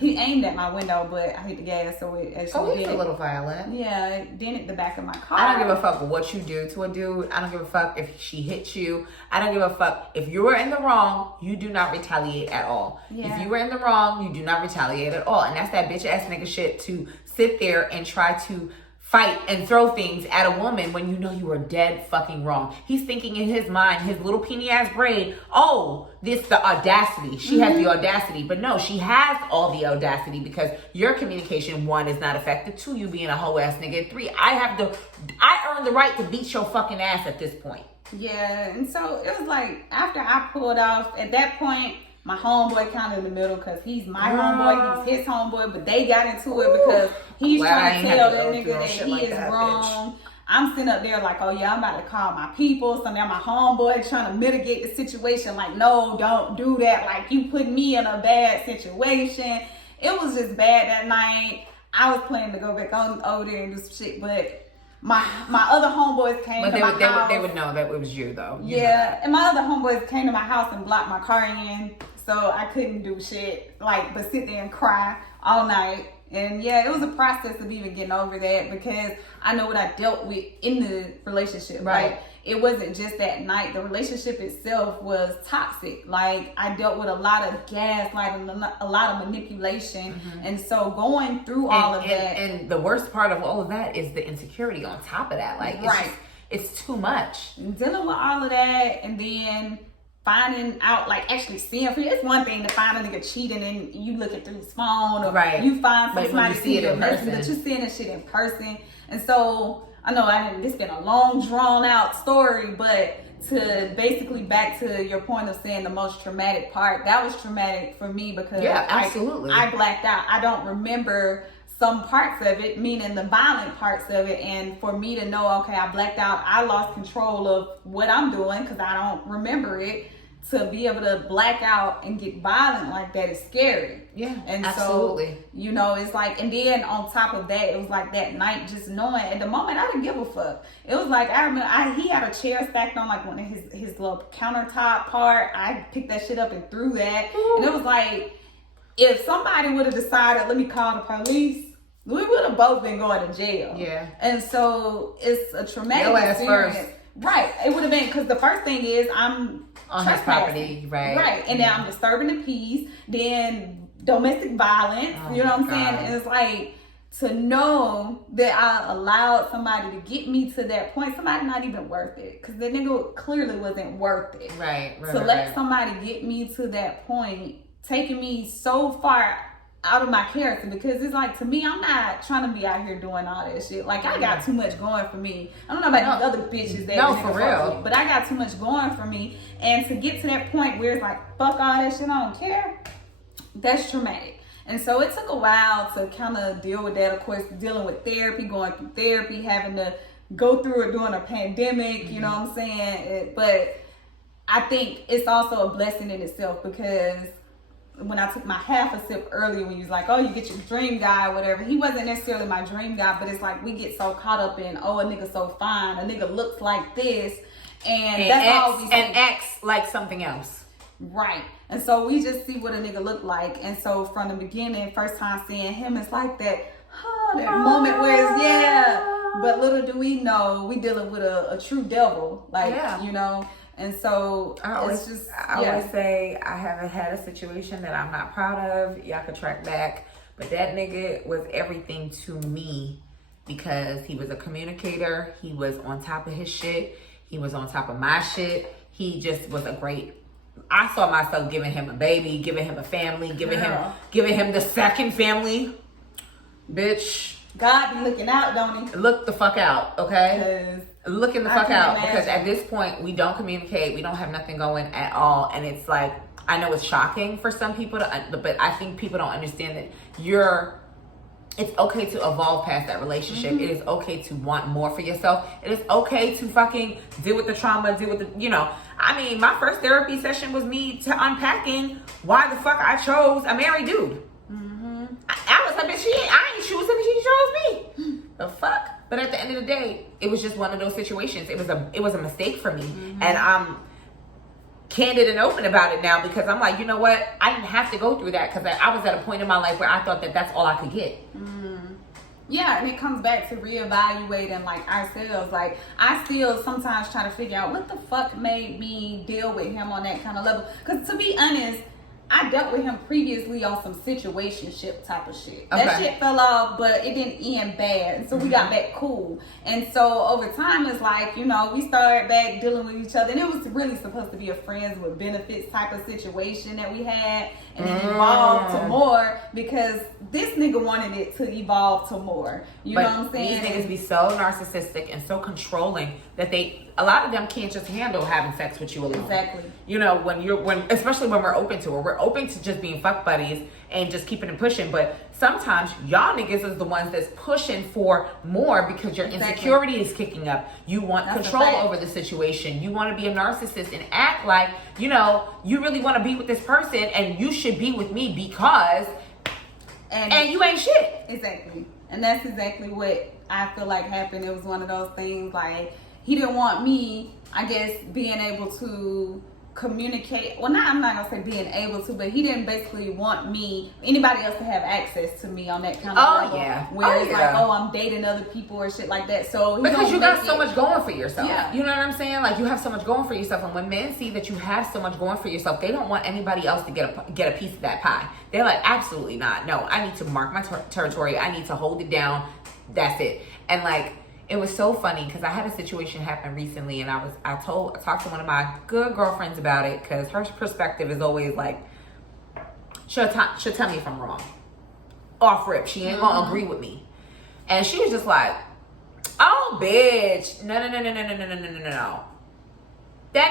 He aimed at my window, but I hit the gas, so it actually he's a little violent. Yeah, it dented the back of my car. I don't give a fuck what you do to a dude. I don't give a fuck if she hits you. I don't give a fuck if you were in the wrong. You do not retaliate at all. Yeah. If you were in the wrong, you do not retaliate at all. And that's that bitch ass nigga shit to sit there and try to fight and throw things at a woman when you know you are dead fucking wrong. He's thinking in his mind, his little peeny ass brain, oh, this the audacity. She has the audacity. But no, she has all the audacity because your communication, 1, is not effective. 2, you being a hoe ass nigga. 3, I earned the right to beat your fucking ass at this point. Yeah, and so it was like after I pulled off, at that point, my homeboy kind of in the middle because he's my homeboy, he's his homeboy, but they got into it because he's trying to tell that nigga that he is wrong. Bitch. I'm sitting up there like, oh yeah, I'm about to call my people. So now my homeboy trying to mitigate the situation. Like, no, don't do that. Like, you put me in a bad situation. It was just bad that night. I was planning to go back over there and do some shit, but my other homeboys came to my house. They would know that it was you, though. Yeah, and my other homeboys came to my house and blocked my car in, so I couldn't do shit, like, but sit there and cry all night. And yeah, it was a process of even getting over that because I know what I dealt with in the relationship. Right. Like, it wasn't just that night. The relationship itself was toxic. Like, I dealt with a lot of gaslighting, a lot of manipulation. And so going through all of that. And the worst part of all of that is the insecurity on top of that. Like, it's too much. Dealing with all of that and then finding out, like, actually seeing for you. It's one thing to find a nigga cheating and you looking through his phone, or you find somebody see it in person, but you seeing this shit in person. And so I know it's been a long drawn out story, but to basically back to your point of saying the most traumatic part, that was traumatic for me because absolutely. I blacked out. I don't remember some parts of it, meaning the violent parts of it, and for me to know, okay, I blacked out, I lost control of what I'm doing because I don't remember it. To be able to black out and get violent like that is scary. Yeah, and absolutely. So, you know, it's like, and then on top of that, it was like that night just knowing, at the moment, I didn't give a fuck. It was like, I remember, he had a chair stacked on like one of his little countertop part. I picked that shit up and threw that. Ooh. And it was like, if somebody would have decided, let me call the police, we would have both been going to jail. Yeah. And so it's a traumatic experience. First. Right. It would have been, because the first thing is I'm on his property, right? And then I'm disturbing the peace, then domestic violence, you know what I'm saying? And it's like, to know that I allowed somebody to get me to that point, somebody not even worth it, because the nigga clearly wasn't worth it. Right. To let somebody get me to that point, taking me so far out of my character, because it's like, to me, I'm not trying to be out here doing all that shit. Like, I got too much going for me. I don't know about these other bitches that for real, but I got too much going for me. And to get to that point where it's like, fuck all that shit, I don't care, that's traumatic. And so it took a while to kind of deal with that. Of course, dealing with therapy, going through therapy, having to go through it during a pandemic, you know what I'm saying? But I think it's also a blessing in itself, because when I took my half a sip earlier, when you was like, oh, you get your dream guy or whatever, he wasn't necessarily my dream guy, but it's like we get so caught up in, oh, a nigga so fine, a nigga looks like this, And that's all we see. And X like something else. Right. And so we just see what a nigga look like. And so from the beginning, first time seeing him, it's like that moment where it's, yeah. But little do we know, we dealing with a true devil. Like, you know. And so I always say I haven't had a situation that I'm not proud of. Y'all could track back. But that nigga was everything to me because he was a communicator. He was on top of his shit. He was on top of my shit. He just was a great... I saw myself giving him a baby, giving him a family, giving him the second family. Bitch. God be looking out, don't he? Look the fuck out, okay? Looking the fuck out. Because at this point, we don't communicate. We don't have nothing going at all. And it's like, I know it's shocking for some people, but I think people don't understand that it's okay to evolve past that relationship. It is okay to want more for yourself. It is okay to fucking deal with the trauma, deal with the, you know. I mean, my first therapy session was me unpacking why the fuck I chose a married dude. I was like, bitch, I ain't choosing, she chose me. The fuck? But at the end of the day, it was just one of those situations. It was a mistake for me. And I'm candid and open about it now because I'm like, you know what? I didn't have to go through that because I was at a point in my life where I thought that that's all I could get. Yeah, and it comes back to reevaluating like ourselves. Like I still sometimes try to figure out what the fuck made me deal with him on that kind of level. Because to be honest, I dealt with him previously on some situationship type of shit. Okay. That shit fell off, but it didn't end bad. And so we got back cool. And so over time, it's like, you know, we started back dealing with each other. And it was really supposed to be a friends with benefits type of situation that we had. And it evolved to more because this nigga wanted it to evolve to more. You know what I'm saying? These niggas be so narcissistic and so controlling that a lot of them can't just handle having sex with you alone. Exactly. You know, especially when we're open to it. We're open to just being fuck buddies and just keeping it pushing. But sometimes y'all niggas is the ones that's pushing for more because your insecurity is kicking up. You want control over the situation. You want to be a narcissist and act like, you know, you really want to be with this person and you should be with me because and you ain't shit. Exactly. And that's exactly what I feel like happened. It was one of those things like he didn't want me, I guess, being able to communicate. Well, I'm not gonna say being able to, but he didn't basically want anybody else to have access to me on that kind of level. Where it's like, I'm dating other people or shit like that. So because you got so much going for yourself. Yeah. You know what I'm saying? Like you have so much going for yourself, and when men see that you have so much going for yourself, they don't want anybody else to get a piece of that pie. They're like, absolutely not. No, I need to mark my territory. I need to hold it down. That's it. And like, it was so funny because I had a situation happen recently, and I talked to one of my good girlfriends about it because her perspective is always like, she'll tell me if I'm wrong. Off rip, she ain't gonna agree with me, and she was just like, "Oh, bitch, no, that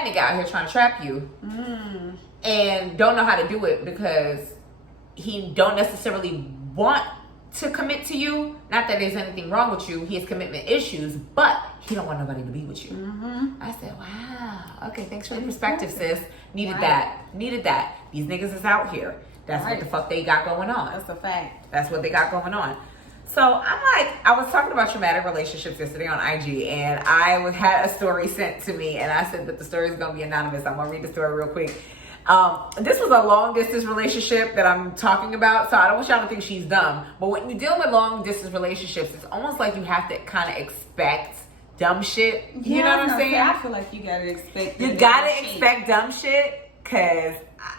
nigga out here trying to trap you, and don't know how to do it because he don't necessarily want to commit to you. Not that there's anything wrong with you. He has commitment issues, but he don't want nobody to be with you." I said, wow. Okay, thanks for the perspective, sis. Needed that. These niggas is out here. That's what the fuck they got going on. That's a fact. That's what they got going on. So I'm like, I was talking about traumatic relationships yesterday on IG, and I had a story sent to me, and I said that the story is going to be anonymous. I'm going to read the story real quick. This was a long distance relationship that I'm talking about, so I don't want y'all to think she's dumb. But when you deal with long distance relationships, it's almost like you have to kind of expect dumb shit. You know what I'm saying? I feel like you gotta expect. You gotta expect dumb shit, cause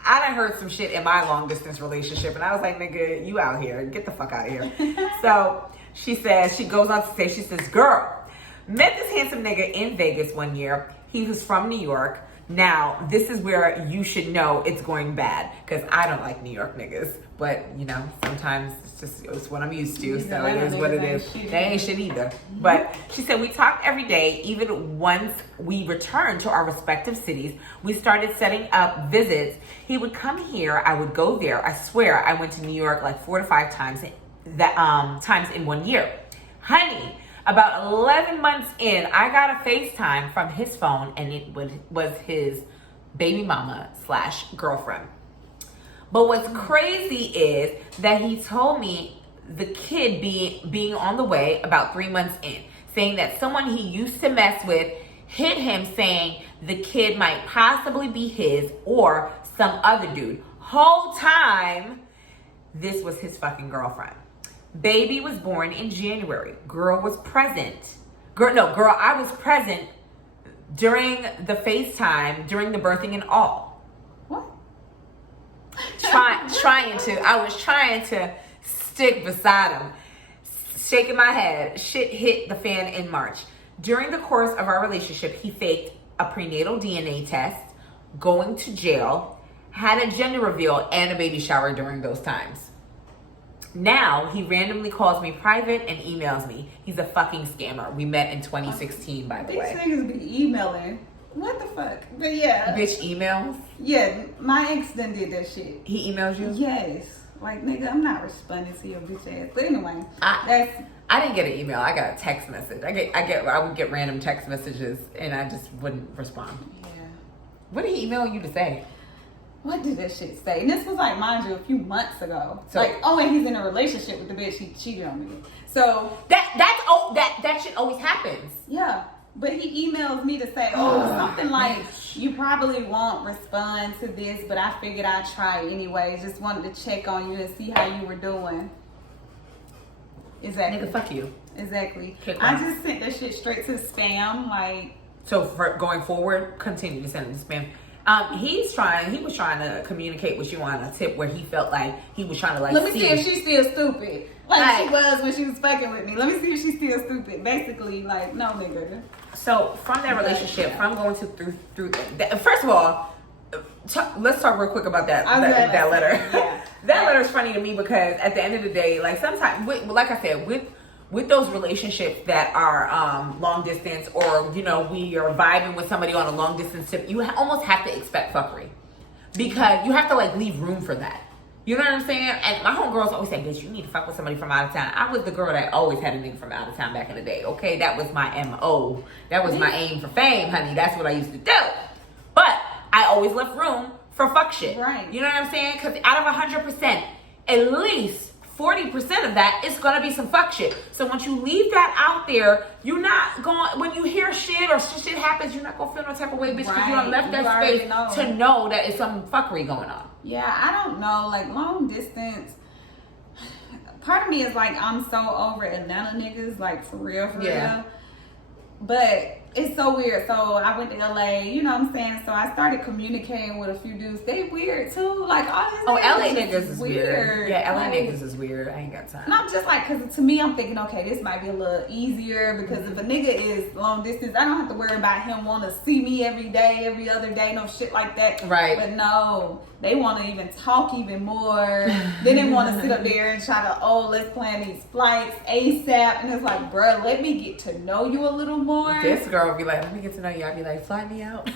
I done heard some shit in my long distance relationship, and I was like, nigga, you out here? Get the fuck out of here. So she goes on to say, she says, girl, met this handsome nigga in Vegas one year. He was from New York. Now, this is where you should know it's going bad, because I don't like New York niggas. But, you know, sometimes it's what I'm used to, so it is what it is. They ain't shit either. But she said, we talked every day, even once we returned to our respective cities. We started setting up visits. He would come here, I would go there. I swear, I went to New York like 4 to 5 times in 1 year. Honey, about 11 months in, I got a FaceTime from his phone, and it was his baby mama / girlfriend. But what's crazy is that he told me the kid being on the way about 3 months in, saying that someone he used to mess with, hit him saying the kid might possibly be his or some other dude. Whole time, this was his fucking girlfriend. Baby was born in January. Girl was present. Girl, I was present during the FaceTime, during the birthing and all. What? I was trying to stick beside him. Shaking my head. Shit hit the fan in March. During the course of our relationship, he faked a prenatal DNA test, going to jail, had a gender reveal, and a baby shower during those times. Now, he randomly calls me private and emails me. He's a fucking scammer. We met in 2016, by the way. These niggas be emailing. What the fuck? But yeah. Bitch emails? Yeah, my ex done did that shit. He emails you? Yes. Like, nigga, I'm not responding to your bitch ass. But anyway, I didn't get an email. I got a text message. I would get random text messages and I just wouldn't respond. Yeah. What did he email you to say? What did that shit say? And this was like, mind you, a few months ago. So, and he's in a relationship with the bitch he cheated on me. So that shit always happens. Yeah. But he emails me to say, something like, you probably won't respond to this, but I figured I'd try anyway. Just wanted to check on you and see how you were doing. Exactly. Nigga, fuck you. Exactly. I just sent that shit straight to spam. Like, so for going forward, continue to send it to spam. He was trying to communicate with you on a tip where he felt like he was trying to like. Let me see if she's still stupid. Like she was when she was fucking with me. Let me see if she's still stupid. Basically, like, no, nigga. So from that relationship, from going through first of all, let's talk real quick about that letter. Yeah. That letter is funny to me because at the end of the day, like sometimes, like I said, with those relationships that are long distance, or we are vibing with somebody on a long distance tip, you almost have to expect fuckery because you have to like leave room for that. You know what I'm saying? And my homegirls always say, bitch, you need to fuck with somebody from out of town. I was the girl that always had a nigga from out of town back in the day. Okay, that was my MO. That was my aim for fame, honey. That's what I used to do. But I always left room for fuck shit. Right. You know what I'm saying? Because out of 100%, at least 40% of that is going to be some fuck shit. So once you leave that out there, you're not going, when you hear shit or shit happens, you're not going to feel no type of way, bitch, because you don't left that space to know that it's some fuckery going on. Yeah, I don't know. Like, long distance, part of me is like, I'm so over Atlanta niggas, like, for real. But it's so weird. So I went to LA, you know what I'm saying? So I started communicating with a few dudes. They weird too. Like, all this. LA niggas is weird. Yeah, LA niggas is weird. I ain't got time. And I'm just like, because to me, I'm thinking, okay, this might be a little easier because if a nigga is long distance, I don't have to worry about him wanting to see me every day, every other day, no shit like that. Right. But no, they want to even talk even more. Then they want to sit up there and try to, let's plan these flights ASAP. And it's like, bruh, let me get to know you a little more. This girl would be like, let me get to know you. I'd be like, fly me out.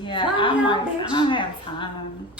Yeah, I'm like, I don't have time.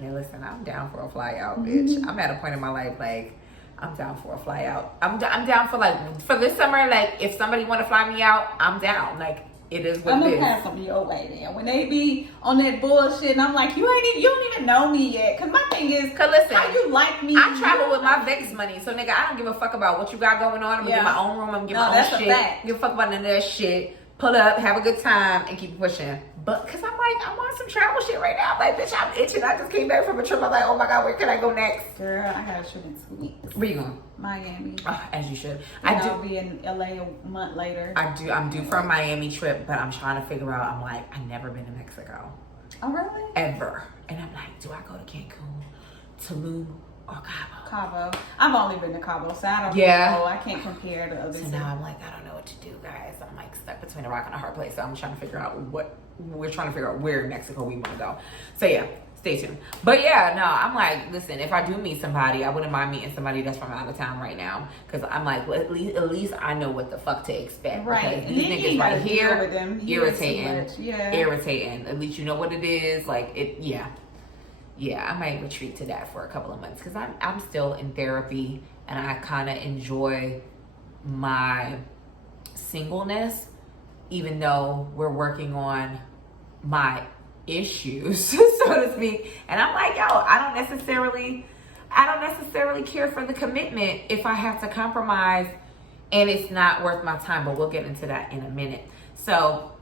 Listen, I'm down for a fly out, bitch. I'm at a point in my life, like, I'm down for a fly out. I'm down for, like, for this summer, like, if somebody want to fly me out, I'm down. Like, it is what it is. I'm gonna pass them your way then. When they be on that bullshit, and I'm like, you don't even know me yet. Cause my thing is, listen, how you like me? I travel with my Vex money, so nigga, I don't give a fuck about what you got going on. I'm gonna get my own room. I'm gonna get my own shit. Fact. Give a fuck about none of that shit. Pull up, have a good time, and keep pushing. But cause I'm like, I want some travel shit right now. I'm like, bitch, I'm itching. I just came back from a trip. I'm like, oh my god, where can I go next? Girl, I got a trip in 2 weeks. Where you going? Miami. As you should. I'll be in LA a month later. I'm due for a Miami trip, but I'm trying to figure out. I'm like, I've never been to Mexico. Oh really? Ever. And I'm like, do I go to Cancun, Tulum, or Cabo? I've only been to Cabo, so I don't know. I can't compare to others. So now I'm like, I don't know what to do, guys. I'm like stuck between a rock and a hard place. So I'm trying to figure out where in Mexico we want to go. So yeah, stay tuned. But yeah, no, I'm like, listen, if I do meet somebody, I wouldn't mind meeting somebody that's from out of town right now. Because I'm like, well, at least I know what the fuck to expect. Right. Because these niggas right here, irritating. Yeah. Irritating. At least you know what it is. Like, yeah, I might retreat to that for a couple of months because I'm still in therapy and I kind of enjoy my singleness, even though we're working on my issues, so to speak. And I'm like, I don't necessarily care for the commitment if I have to compromise and it's not worth my time. But we'll get into that in a minute. So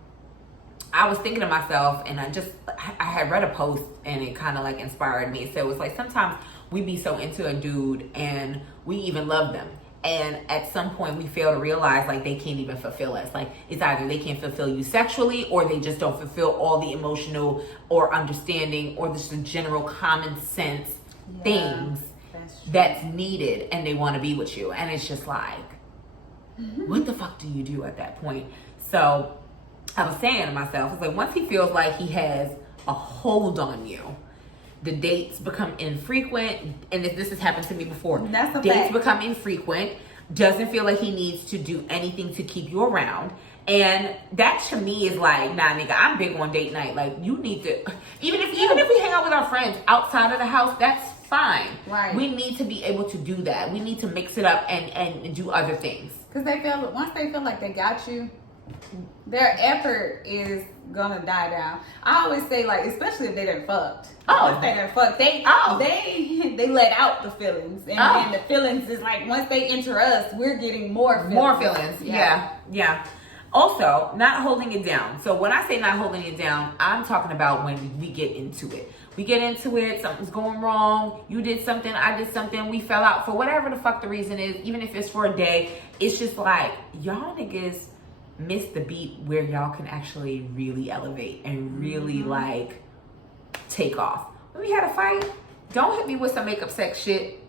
I was thinking to myself, and I had read a post and it kind of like inspired me. So it was like, sometimes we be so into a dude and we even love them. And at some point we fail to realize like they can't even fulfill us. Like it's either they can't fulfill you sexually, or they just don't fulfill all the emotional or understanding or just the general common sense things that's needed, and they want to be with you. And it's just like, what the fuck do you do at that point? So I was saying to myself, it's like, once he feels like he has a hold on you, the dates become infrequent. And this has happened to me before. That's a dates fact. become infrequent, doesn't feel like he needs to do anything to keep you around. And that to me is like, nah, nigga, I'm big on date night. Like, you need to, even if we hang out with our friends outside of the house, that's fine. Right. We need to be able to do that. We need to mix it up and do other things. Because once they feel like they got you, their effort is gonna die down. I always say, like, especially if they done fucked. Once they done fucked, they let out the feelings, and then the feelings is like, once they enter us, we're getting more feelings. Yeah. Also, not holding it down. So when I say not holding it down, I'm talking about when we get into it. We get into it, something's going wrong, you did something, I did something, we fell out for whatever the fuck the reason is, even if it's for a day. It's just like, y'all niggas miss the beat where y'all can actually really elevate and really like take off. When we had a fight, don't hit me with some makeup sex shit.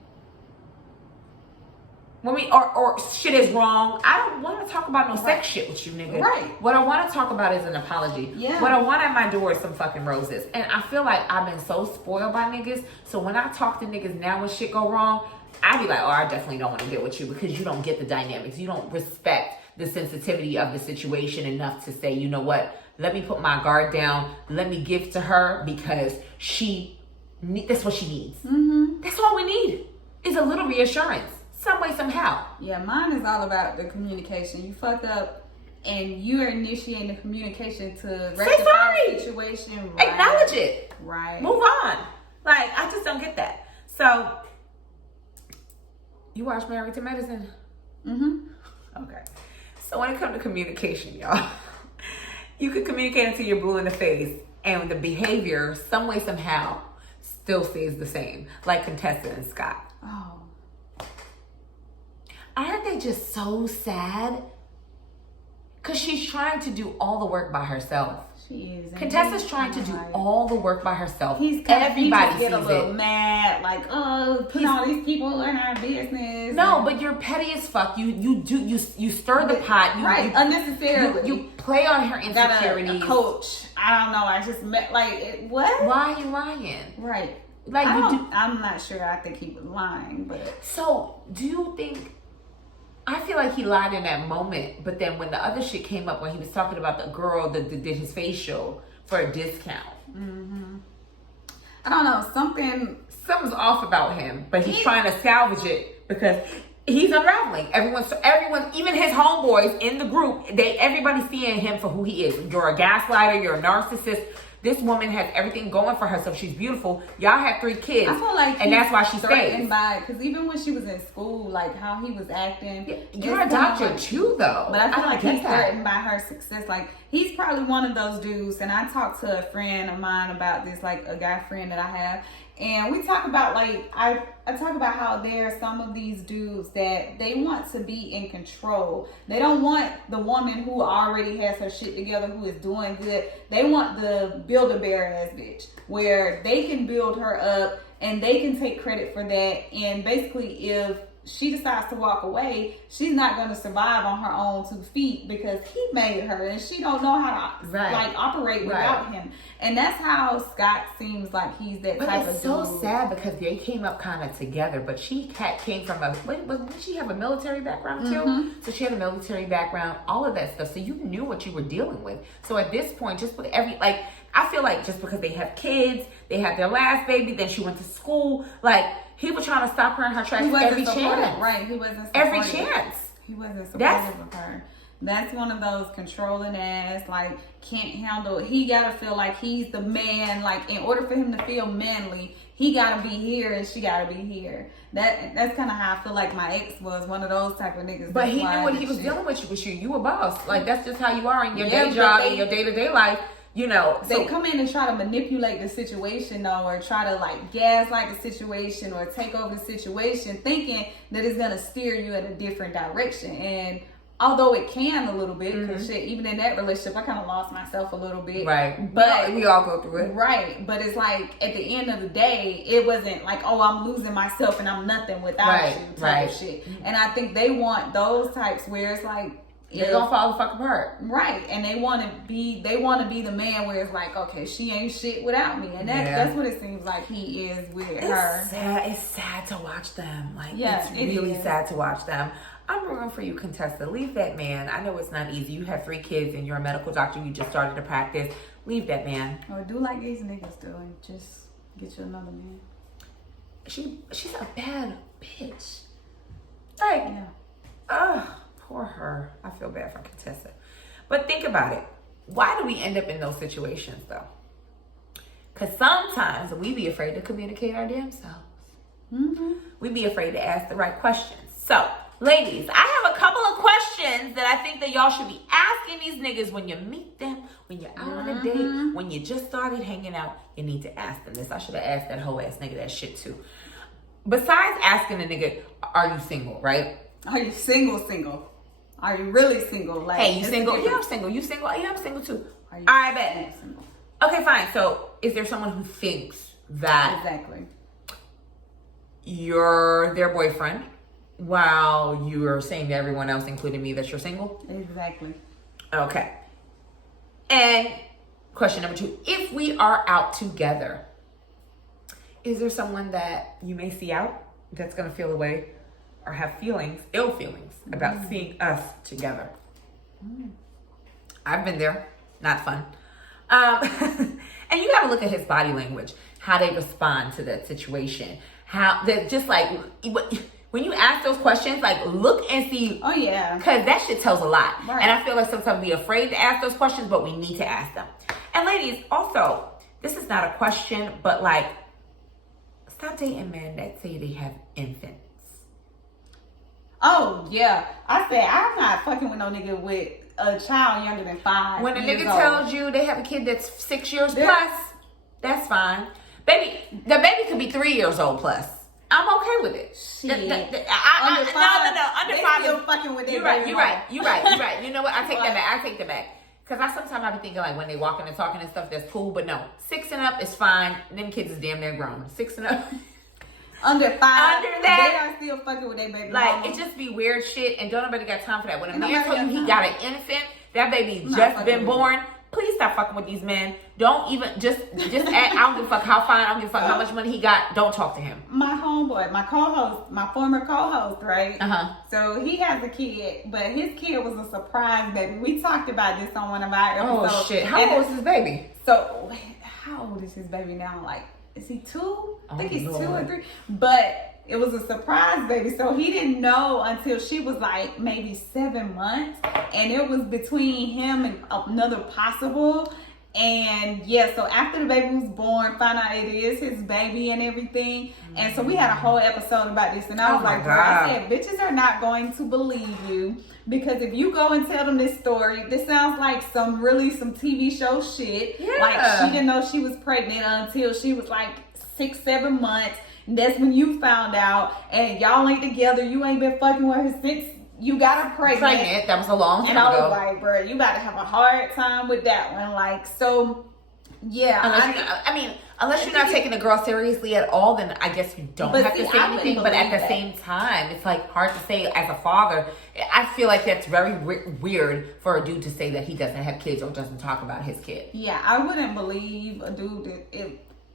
When we or shit is wrong, I don't want to talk about no sex shit with you, nigga. Right. What I want to talk about is an apology. Yeah. What I want at my door is some fucking roses. And I feel like I've been so spoiled by niggas. So when I talk to niggas now when shit go wrong, I be like, oh, I definitely don't want to deal with you, because you don't get the dynamics. You don't respect the sensitivity of the situation enough to say, you know what? Let me put my guard down. Let me give to her, because that's what she needs. Mm-hmm. That's all we need is a little reassurance. Some way, somehow. Yeah, mine is all about the communication. You fucked up, and you are initiating the communication to rectify the situation. Right. Acknowledge it. Right. Move on. Like, I just don't get that. So, you watch Married to Medicine? Mm-hmm. Okay. So when it comes to communication, y'all, you could communicate until you're blue in the face, and the behavior, some way, somehow, still stays the same. Like Contessa and Scott. Oh. Aren't they just so sad? Because she's trying to do all the work by herself. She is. Contessa's trying to do all the work by herself. Everybody sees it. Get a little mad, like, oh, put all these people in our business. No, but you're petty as fuck. You stir the pot. Unnecessarily. You play on her insecurities. Got a coach. I don't know. I just met what? Why are you lying? Right. Like I'm not sure. I think he was lying, but. So do you think? I feel like he lied in that moment, but then when the other shit came up, when he was talking about the girl that did his facial for a discount. Mm-hmm. I don't know, something's off about him, but he's trying to salvage it because he's unraveling. Everyone, even his homeboys in the group, everybody's seeing him for who he is. You're a gaslighter, you're a narcissist. This woman has everything going for herself. She's beautiful. Y'all have 3 kids. I feel like and that's why she stays. Because even when she was in school, like how he was acting. You're a doctor too, though. But I feel like he's threatened by her success. Like he's probably one of those dudes. And I talked to a friend of mine about this, like a guy friend that I have. And we talk about I talk about how there are some of these dudes that they want to be in control. They don't want the woman who already has her shit together, who is doing good. They want the Build-A-Bear ass bitch, where they can build her up and they can take credit for that. And basically, if she decides to walk away, she's not going to survive on her own 2 feet because he made her and she don't know how to operate without him. And that's how Scott seems like he's that type of dude. It's so sad because they came up kind of together, but she came from did she have a military background too? Mm-hmm. So she had a military background, all of that stuff. So you knew what you were dealing with. So at this point, just with I feel like just because they have kids, they had their last baby, then she went to school, he was trying to stop her in her tracks every chance. Right, he wasn't supportive. Every chance. He wasn't supportive of her. That's one of those controlling ass, like, can't handle it. He gotta feel like he's the man. Like, in order for him to feel manly, he gotta be here and she gotta be here. That's kind of how I feel like my ex was, one of those type of niggas. But he knew what he was dealing with you. You a boss. Like, that's just how you are in your day job, in your day-to-day life. You know, they come in and try to manipulate the situation, though, or try to like gaslight the situation or take over the situation, thinking that it's gonna steer you in a different direction. And although it can a little bit, because shit, even in that relationship, I kind of lost myself a little bit. Right. But we all go through it. Right. But it's like at the end of the day, it wasn't like, oh, I'm losing myself and I'm nothing without you type of shit. And I think they want those types where it's like, they're gonna fall the fuck apart. Right. And they wanna be the man where it's like, okay, she ain't shit without me. And that's what it seems like he is with her. It's sad to watch them. Like, yeah, it's really sad to watch them. I'm rooting for you, Contessa. Leave that man. I know it's not easy. You have 3 kids and you're a medical doctor. You just started to practice. Leave that man. Or do like these niggas do and just get you another man. She's a bad bitch. Like, poor her. I feel bad for Contessa. But think about it. Why do we end up in those situations, though? Because sometimes we be afraid to communicate our damn selves. We be afraid to ask the right questions. So, ladies, I have a couple of questions that I think that y'all should be asking these niggas when you meet them, when you're out on a date, when you just started hanging out. You need to ask them this. I should have asked that hoe ass nigga that shit too. Besides asking a nigga, are you single, right? Are you single? Are you really single? Like, hey, you single? Yeah, I'm single. You single? Yeah, I'm single too. Are you I bet. Single? Okay, fine. So, is there someone who thinks that you're their boyfriend while you're saying to everyone else, including me, that you're single? Exactly. Okay. And question number 2, if we are out together, is there someone that you may see out that's going to feel away or have ill feelings about seeing us together? I've been there. Not fun. And you got to look at his body language, how they respond to that situation. How they're just like, when you ask those questions, like, look and see. Oh, yeah. Because that shit tells a lot. Right. And I feel like sometimes we're afraid to ask those questions, but we need to ask them. And ladies, also, this is not a question, but like, stop dating men that say they have infants. Oh, yeah. I said, I'm not fucking with no nigga with a child younger than 5 When a years nigga old. tells you they have a kid that's 6 years plus, that's fine. Baby, the baby could be 3 years old plus. I'm okay with it. Shit. Under 5. They still fucking with their You're right. baby You're right. You know what? I take that back. Because sometimes I be thinking like when they walking and talking and stuff, that's cool. But no, 6 and up is fine. Them kids is damn near grown. 6 and up. Under 5. Under that. They are still fucking with their baby. Like, mama. it just be weird shit. And don't nobody got time for that. When a man nobody told you he got got an infant, that baby just been born. Please stop fucking with these men. Don't even, just I don't give a fuck how fine, I don't give a fuck how much money he got. Don't talk to him. My homeboy, my co-host, my former co-host, right? So he has a kid, but his kid was a surprise baby. We talked about this on one of our episodes. Oh shit, how old is his baby? So, how old is his baby now? Like, is he 2? I think he's Lord. 2 or 3. But it was a surprise baby. So he didn't know until she was like maybe 7 months. And it was between him and another possible. And yeah, so after the baby was born, found out it is his baby and everything. And so we had a whole episode about this. And I was like, bro, I said, bitches are not going to believe you. Because if you go and tell them this story, this sounds like some TV show shit. Yeah. Like, she didn't know she was pregnant until she was like 6-7 months. And that's when you found out. And y'all ain't together. You ain't been fucking with her since you got her pregnant. That was a long time ago. And I ago. was like, bro, you about to have a hard time with that one. Like, so, yeah. Unless you're not taking the girl seriously at all, then I guess you don't have to say anything. But at the same time, it's like hard to say as a father. I feel like that's very weird for a dude to say that he doesn't have kids or doesn't talk about his kid. Yeah, I wouldn't believe a dude that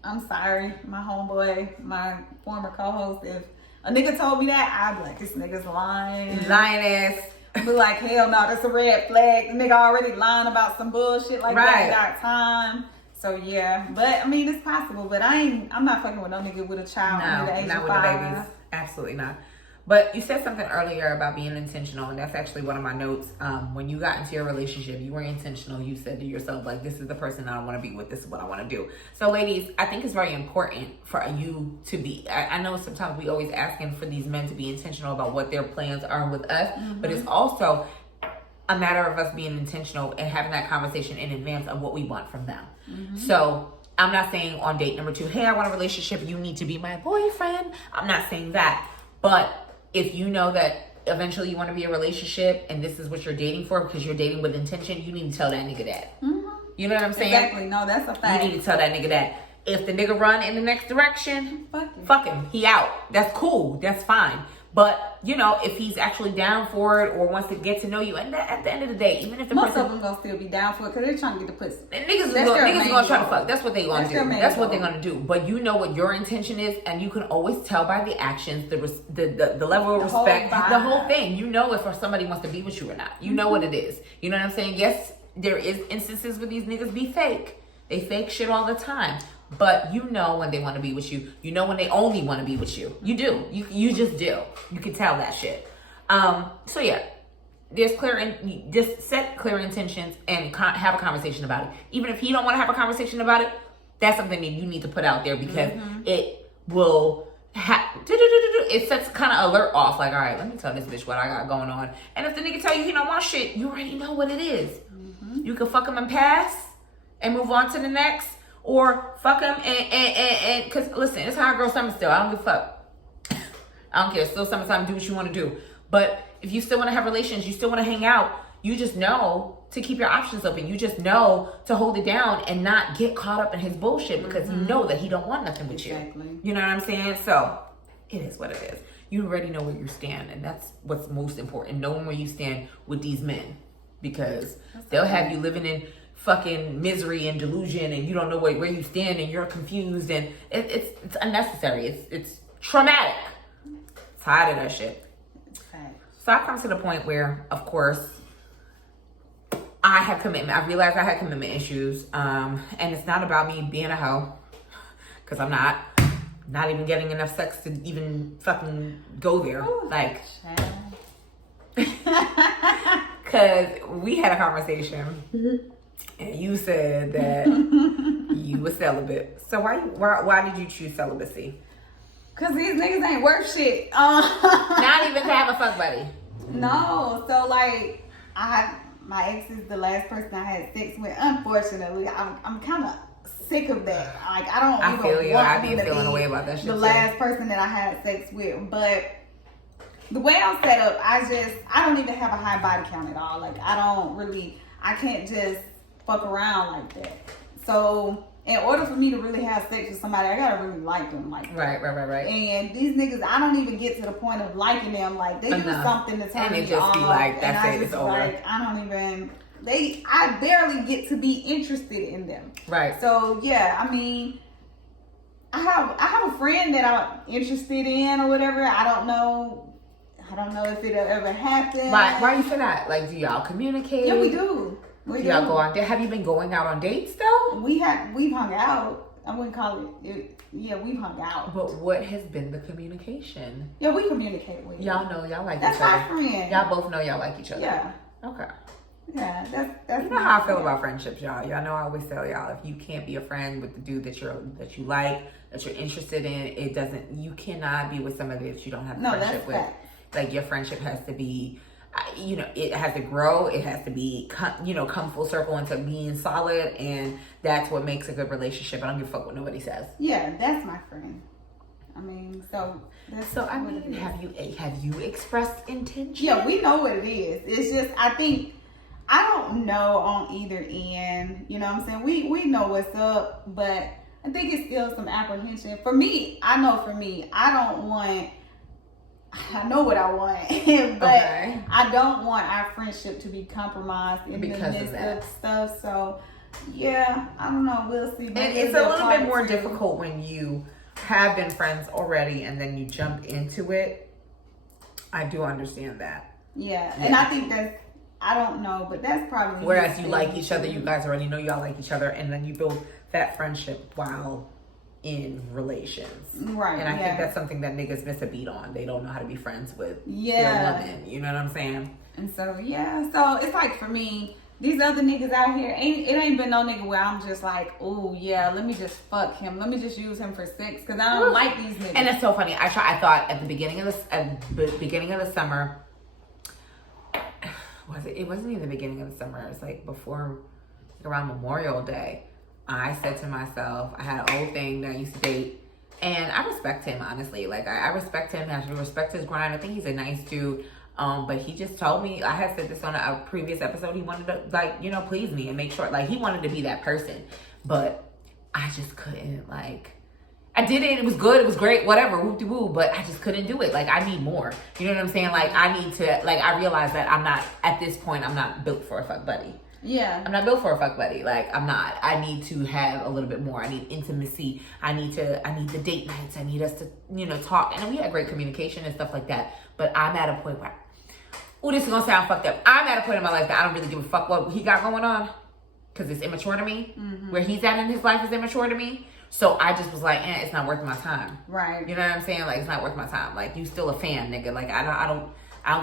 I'm sorry, my homeboy, my former co-host, if a nigga told me that, I'd be like, this nigga's lying. Lying ass. Be like, hell no, that's a red flag. The nigga already lying about some bullshit like that got time. So yeah, but I mean, it's possible. But I'm not fucking with no nigga with a child under the age of 5. Not with the babies. Absolutely not. But you said something earlier about being intentional, and that's actually one of my notes. When you got into your relationship, you were intentional. You said to yourself, like, this is the person I want to be with. This is what I want to do. So, ladies, I think it's very important for you to be. I know sometimes we always asking for these men to be intentional about what their plans are with us, but it's also a matter of us being intentional and having that conversation in advance of what we want from them. So I'm not saying on date number 2, hey, I want a relationship, you need to be my boyfriend. I'm not saying that. But if you know that eventually you want to be in a relationship and this is what you're dating for because you're dating with intention, you need to tell that nigga that. You know what I'm saying? Exactly. No, that's a fact. You need to tell that nigga that. If the nigga run in the next direction, fuck him. He out. That's cool. That's fine. But, you know, if he's actually down for it or wants to get to know you, and at the end of the day, even if the most person... of them gonna still be down for it because they're trying to get the pussy. Niggas gonna try to fuck. That's what they gonna do. That's what they're gonna do. But you know what your intention is, and you can always tell by the actions, the level of respect, the whole thing. You know if somebody wants to be with you or not. You know what it is. You know what I'm saying? Yes, there is instances where these niggas be fake. They fake shit all the time. But you know when they want to be with you. You know when they only want to be with you. You do. You just do. You can tell that shit. So yeah, there's just set clear intentions and have a conversation about it. Even if he don't want to have a conversation about it, that's something that you need to put out there because it will it sets kind of alert off. Like, all right, let me tell this bitch what I got going on. And if the nigga tell you he don't want shit, you already know what it is. You can fuck him and pass and move on to the next. Or fuck him and cause listen, it's hot girl summer still. I don't give a fuck. I don't care. It's still summertime. Do what you want to do. But if you still want to have relations, you still want to hang out, you just know to keep your options open. You just know to hold it down and not get caught up in his bullshit because you know that he don't want nothing with you. You know what I'm saying? So it is what it is. You already know where you stand, and that's what's most important. Knowing where you stand with these men, because they'll have you living in fucking misery and delusion, and you don't know where you stand, and you're confused, and it's unnecessary. It's traumatic. Tired of that shit. So I've come to the point where, of course, I have commitment. I realized I had commitment issues, and it's not about me being a hoe, because I'm not even getting enough sex to even fucking go there. Ooh, like, because we had a conversation. And you said that you were celibate. So why did you choose celibacy? Cause these niggas ain't worth shit. Not even to have a fuck buddy. No. So like, my ex is the last person I had sex with. Unfortunately, I'm kind of sick of that. Like I feel you. I've been feeling away about that shit. The last person that I had sex with, but the way I'm set up, I don't even have a high body count at all. Like I can't just fuck around like that. So in order for me to really have sex with somebody, I gotta really like them. Like right. And these niggas, I don't even get to the point of liking them. Like they do something to turn me on. And it just be like, that's it, it's over. Like, I barely get to be interested in them. Right. So yeah, I mean, I have a friend that I'm interested in or whatever. I don't know if it'll ever happen. Why you say that? Like, do y'all communicate? Yeah, we do. Y'all go on. Have you been going out on dates though? We've hung out. I wouldn't call it. Yeah, we've hung out. But what has been the communication? Yeah, we communicate with y'all. Know y'all like that's each other. That's my friend. Y'all both know y'all like each other. Yeah. Okay. Yeah, that's. You know how I feel about friendships, y'all. Y'all know I always tell y'all, if you can't be a friend with the dude that you like, that you're interested in, you cannot be with somebody that you don't have a friendship with. Like your friendship has to be. It has to grow. It has to be, come full circle into being solid, and that's what makes a good relationship. I don't give a fuck what nobody says. Yeah, that's my friend. I mean, have you expressed intention? Yeah, we know what it is. It's just I don't know on either end. You know what I'm saying? We know what's up, but I think it's still some apprehension. For me, I know I know what I want, but I don't want our friendship to be compromised in the midst of stuff. So, yeah, I don't know. We'll see. And it's a little bit more difficult when you have been friends already and then you jump into it. I do understand that. Yeah. And I think I don't know, but that's probably. Whereas you like each other, you guys already know y'all like each other, and then you build that friendship while in relations. Right. And I think that's something that niggas miss a beat on. They don't know how to be friends with their women. You know what I'm saying? And so, so it's like for me, these other niggas out here, it ain't been no nigga where I'm just like, oh yeah, let me just fuck him. Let me just use him for sex because I don't like these niggas. And it's so funny. I thought at the beginning of the summer, it wasn't even the beginning of the summer. It was like before, around Memorial Day. I said to myself, I had an old thing that I used to date, and I respect him, honestly. Like, I respect him. I respect his grind. I think he's a nice dude. But he just told me, I had said this on a previous episode, he wanted to, like, you know, please me and make sure, like, he wanted to be that person. But I just couldn't, like, I did it. It was good. It was great. Whatever. Whoop-de-woo. But I just couldn't do it. Like, I need more. You know what I'm saying? Like, I need to, like, I realize that at this point, I'm not built for a fuck buddy. Yeah. I'm not built for a fuck buddy. Like, I'm not. I need to have a little bit more. I need intimacy. I need the date nights. I need us to, you know, talk. And we had great communication and stuff like that. But I'm at a point where, this is going to sound fucked up. I'm at a point in my life that I don't really give a fuck what he got going on. Because it's immature to me. Mm-hmm. Where he's at in his life is immature to me. So I just was like, it's not worth my time. Right. You know what I'm saying? Like, it's not worth my time. Like, you still a fan, nigga. Like, I don't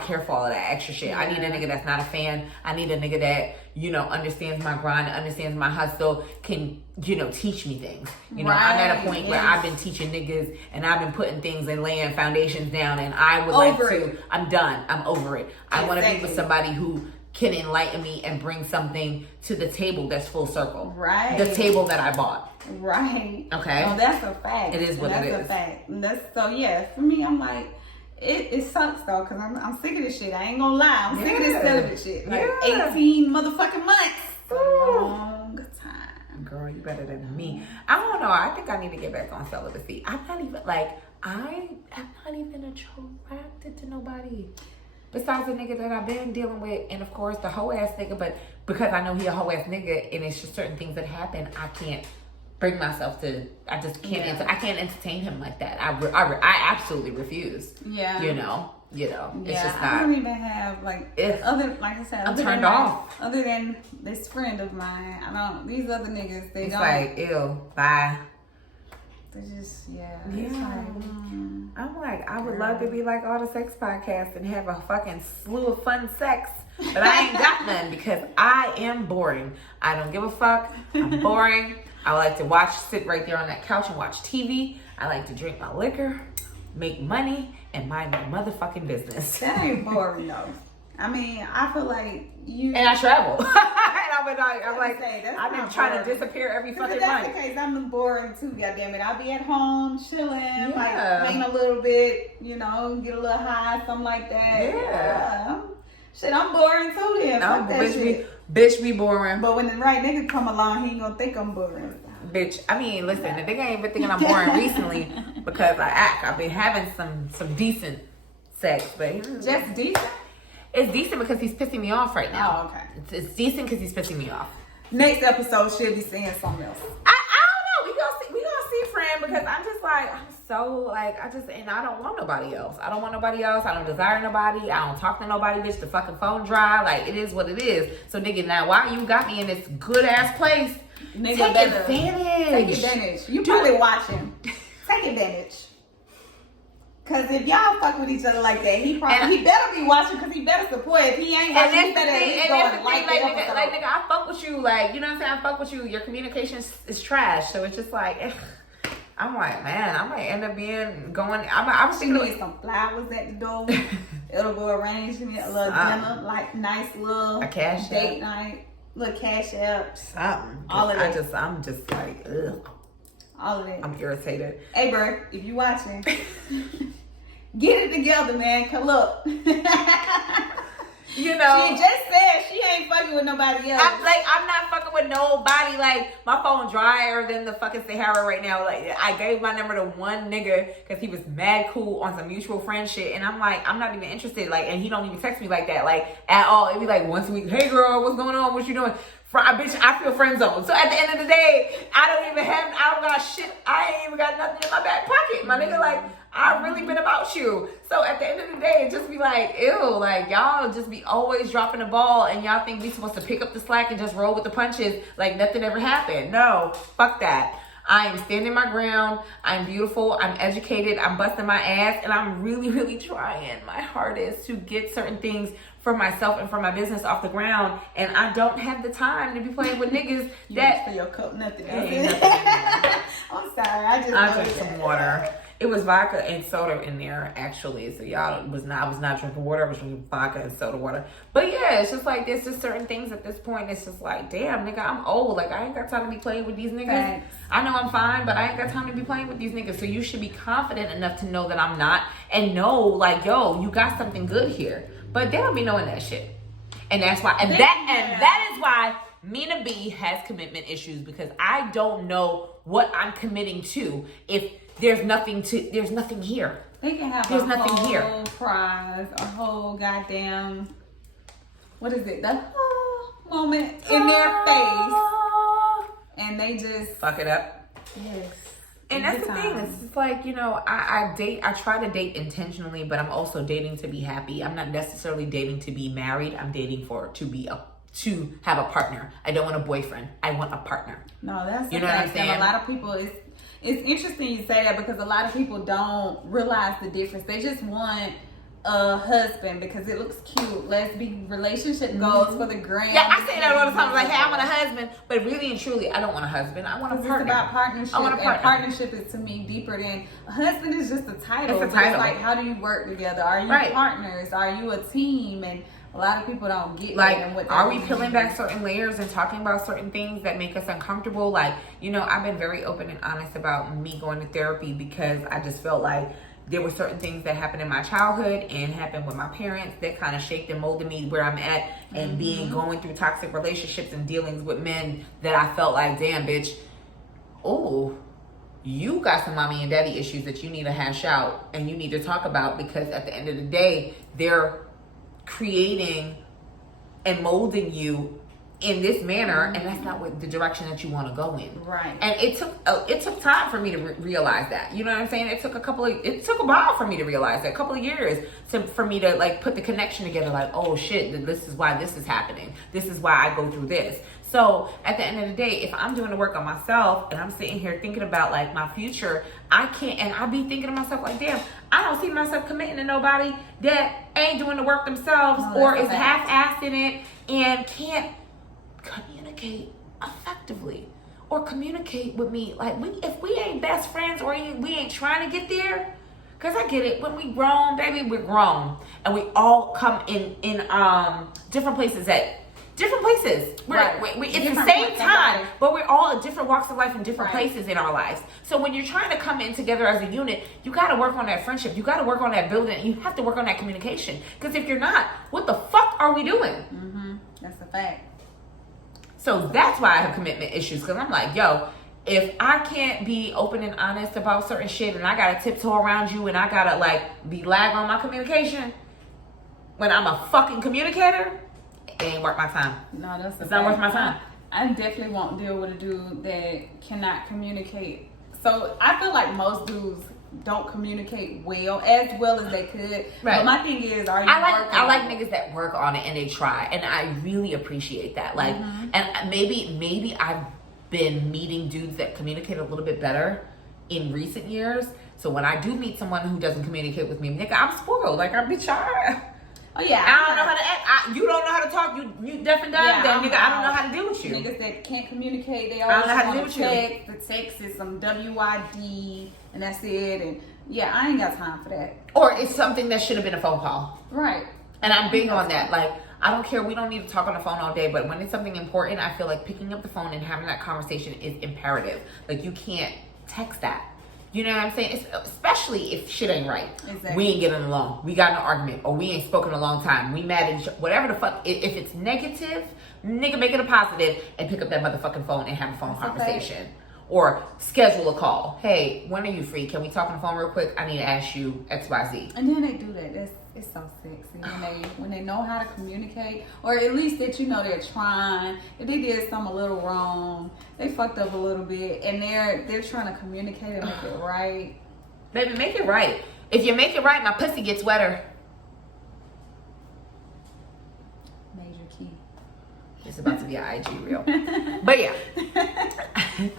care for all of that extra shit. Yeah. I need a nigga that's not a fan. I need a nigga that, you know, understands my grind, understands my hustle, can, you know, teach me things. You know, I'm at a point where I've been teaching niggas and I've been putting things and laying foundations down, and I would I'm done. I'm over it. I want to be with somebody who can enlighten me and bring something to the table that's full circle. Right. The table that I bought. Right. Okay. Oh, that's a fact. It is what it is. That's a fact. And for me, I'm like, it sucks though, because I'm sick of this shit. I ain't gonna lie. I'm sick of this celibate shit. Like 18 motherfucking months. It's a long time. Girl, you better than me. I don't know. I think I need to get back on celibacy. I'm not even attracted to nobody. Besides the nigga that I've been dealing with, and of course the hoe ass nigga, but because I know he a hoe ass nigga, and it's just certain things that happen, I can't bring myself to. I just can't. I can't entertain him like that. I absolutely refuse. Yeah. You know. It's just not. I don't even have like I'm turned off. Other than this friend of mine, I don't. These other niggas, they it's don't. Like ew. Bye. They just I'm like, I would love to be like all the sex podcasts and have a fucking slew of fun sex, but I ain't got none because I am boring. I don't give a fuck. I'm boring. I like to sit right there on that couch and watch TV. I like to drink my liquor, make money, and mind my motherfucking business. That ain't boring though. I mean, I feel like you. And I travel. I've been trying to disappear every fucking month. That's the case. I'm boring too, goddammit. I'll be at home chilling, like playing a little bit, you know, get a little high, something like that. Yeah. Shit, I'm boring too then. Fuck that shit. Bitch be boring. But when the right nigga come along, he ain't gonna think I'm boring. Bitch, I mean, listen, the nigga ain't been thinking I'm boring recently because I've been having some decent sex, but just decent? It's decent because he's pissing me off right now. Oh, okay. It's decent because he's pissing me off. Next episode, she'll be saying something else. I don't know. We gonna see, friend, because I'm just like, and I don't want nobody else. I don't want nobody else. I don't desire nobody. I don't talk to nobody, bitch. The fucking phone dry. Like, it is what it is. So, nigga, now, why you got me in this good-ass place? Nigga, take advantage. Take advantage. You probably watching. Take advantage. Cause if y'all fuck with each other like that, he better be watching. Cause he better support. If he ain't watching, he better at least go and like nigga, I fuck with you. Like, you know what I'm saying? I fuck with you. Your communication is trash. So it's just like, I'm like, man, I might end up going. I was thinking with some flowers at the door. It'll go arrange me a little dinner, like nice little date night, little cash app, something. All of that. I'm just like, ugh. All of it. I'm irritated. Hey, bro, if you watching. Get it together, man. Come look. You know, she just said she ain't fucking with nobody else. I'm not fucking with nobody. Like, my phone drier than the fucking Sahara right now. Like, I gave my number to one nigga because he was mad cool on some mutual friend shit, and I'm like, I'm not even interested. Like, and he don't even text me like that, like, at all. It'd be like once a week. Hey, girl, what's going on? What you doing? Bitch, I feel friend zone. So at the end of the day, I don't got shit. I ain't even got nothing in my back pocket. My nigga, like, I really been about you. So at the end of the day, it just be like, ew, like, y'all just be always dropping the ball, and y'all think we supposed to pick up the slack and just roll with the punches like nothing ever happened. No, fuck that. I am standing my ground. I'm beautiful. I'm educated. I'm busting my ass. And I'm really, really trying my hardest to get certain things for myself and for my business off the ground. And I don't have the time to be playing with niggas that... for your cup, nothing. I'm sorry. I drank some water. It was vodka and soda in there, actually. So y'all I was not drinking water. I was drinking vodka and soda water. But yeah, it's just like there's just certain things at this point. It's just like, damn, nigga, I'm old. Like, I ain't got time to be playing with these niggas. Thanks. I know I'm fine, but I ain't got time to be playing with these niggas. So you should be confident enough to know that I'm not, and know, like, yo, you got something good here. But they don't be knowing that shit, and that's why. And that is why Mina B has commitment issues, because I don't know what I'm committing to if there's nothing here. They can have there's a nothing whole here. prize, a whole goddamn, what is it? The moment in their face, and they just fuck it up. Yes. And that's the thing. It's just like, you know, I try to date intentionally, but I'm also dating to be happy. I'm not necessarily dating to be married. I'm dating to have a partner. I don't want a boyfriend. I want a partner. No, that's, you know what I'm saying? And a lot of people, it's interesting you say that, because a lot of people don't realize the difference. They just want a husband because it looks cute. Let's be relationship goals for the gram. Yeah, I say that all the time. Like, hey, I want a husband, but really and truly, I don't want a husband. I want a partner. It's about partnership. I want a partner. And partnership is, to me, deeper than a husband. Is just a title. It's a title. It's like, how do you work together? Are you partners? Are you a team? And a lot of people don't get like, that. And what are we peeling back certain layers and talking about certain things that make us uncomfortable? Like, you know, I've been very open and honest about me going to therapy, because I just felt like there were certain things that happened in my childhood and happened with my parents that kind of shaped and molded me where I'm at, and going through toxic relationships and dealings with men that I felt like, damn, bitch, oh, you got some mommy and daddy issues that you need to hash out and you need to talk about, because at the end of the day, they're creating and molding you in this manner, and that's not what the direction that you want to go in. Right. And it took time for me to realize that. You know what I'm saying? It took a while for me to realize that, a couple of years for me to like put the connection together. Like, oh shit, this is why this is happening. This is why I go through this. So at the end of the day, if I'm doing the work on myself and I'm sitting here thinking about like my future, I can't, and I be thinking to myself like, damn, I don't see myself committing to nobody that ain't doing the work themselves, or is half-assing it and can't communicate effectively, or communicate with me. Like, if we ain't best friends, or we ain't trying to get there, because I get it, when we grown, baby, we're grown, and we all come in different places it's the same time, but we're all at different walks of life in different places in our lives. So when you're trying to come in together as a unit, you got to work on that friendship. You got to work on that building. You have to work on that communication, because if you're not, what the fuck are we doing? That's a fact. So that's why I have commitment issues, because I'm like, yo, if I can't be open and honest about certain shit, and I gotta tiptoe around you, and I gotta like be lag on my communication when I'm a fucking communicator, it ain't worth my time. No, it's not worth my time. I definitely won't deal with a dude that cannot communicate. So I feel like most dudes don't communicate as well as they could. Right. But my thing is, I like niggas that work on it and they try, and I really appreciate that. Like, and maybe I've been meeting dudes that communicate a little bit better in recent years. So when I do meet someone who doesn't communicate with me, nigga, I'm spoiled. Like, I'm bitch. Oh yeah, I don't know how to act. You don't know how to talk. You deaf and dumb. Then nigga, I don't know how to deal with you. Niggas that can't communicate, they always want to text. The text is some WYD, and that's it. And yeah, I ain't got time for that. Or it's something that should have been a phone call. Right. And I'm big on that. Like, I don't care. We don't need to talk on the phone all day, but when it's something important, I feel like picking up the phone and having that conversation is imperative. Like, you can't text that. You know what I'm saying? Especially if shit ain't right. Exactly. We ain't getting along. We got in an argument, or we ain't spoken a long time. We mad at each other. Whatever the fuck. If it's negative, nigga, make it a positive and pick up that motherfucking phone and have a phone conversation. Okay. Or schedule a call. Hey, when are you free? Can we talk on the phone real quick? I need to ask you XYZ. And then they do that. It's so sexy when they know how to communicate, or at least that you know they're trying. If they did something a little wrong, they fucked up a little bit, and they're trying to communicate and make it right. Baby, make it right. If you make it right, my pussy gets wetter. Major key. It's about to be an IG reel. But yeah.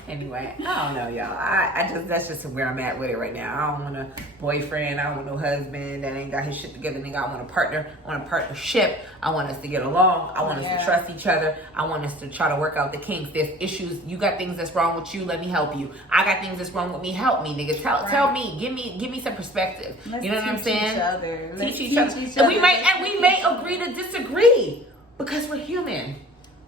Anyway, I don't know, y'all. I just, that's just where I'm at with it right now. I don't want a boyfriend. I don't want no husband that ain't got his shit together. Nigga, I want a partner. I want a partnership. I want us to get along. I want us to trust each other. I want us to try to work out the kinks. There's issues. You got things that's wrong with you. Let me help you. I got things that's wrong with me. Help me, nigga. Tell me. Give me some perspective. Let's you know what I'm saying? Teach each other. And we may agree to disagree because we're human.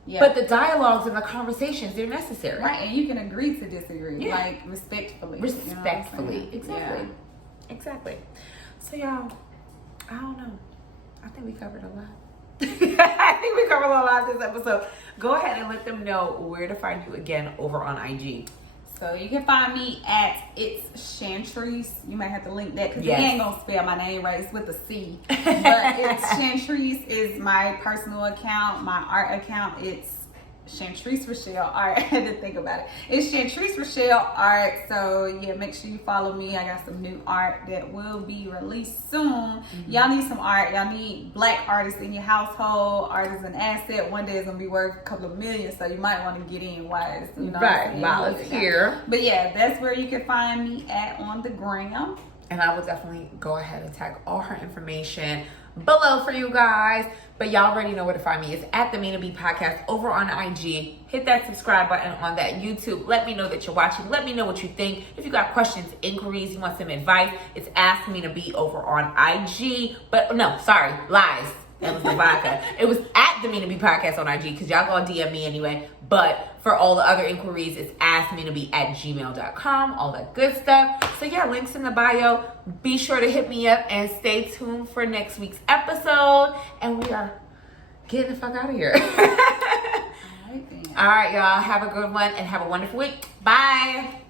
Yeah. But the dialogues and the conversations, they're necessary. Right, and you can agree to disagree, like respectfully. Respectfully, you know exactly. So y'all, I don't know. I think we covered a lot. I think we covered a lot this episode. Go ahead and let them know where to find you again over on IG. So you can find me at It's Chantrice. You might have to link that because you ain't gonna spell my name right. It's with a C. But It's Chantrice is my personal account. My art account, it's Chantrice Rochelle Art. I had to think about it. It's Chantrice Rochelle Art. So yeah, make sure you follow me. I got some new art that will be released soon. Mm-hmm. Y'all need some art. Y'all need black artists in your household. Art is an asset. One day it's gonna be worth a couple of million. So you might want to get in while it's, you know, while it's here. But yeah, that's where you can find me at on the gram. And I will definitely go ahead and tag all her information below for you guys. But y'all already know where to find me. It's at the Mina B Podcast over on IG. Hit that subscribe button on that YouTube. Let me know that you're watching. Let me know what you think. If you got questions, inquiries, you want some advice, it's Ask Mina B over on IG. But no, sorry, lies. That was the vodka. It was at the Mina B Podcast on IG because y'all gonna DM me anyway. But for all the other inquiries, it's askminaB@gmail.com, all that good stuff. So yeah, links in the bio. Be sure to hit me up and stay tuned for next week's episode. And we are getting the fuck out of here. All right, y'all. Have a good one and have a wonderful week. Bye.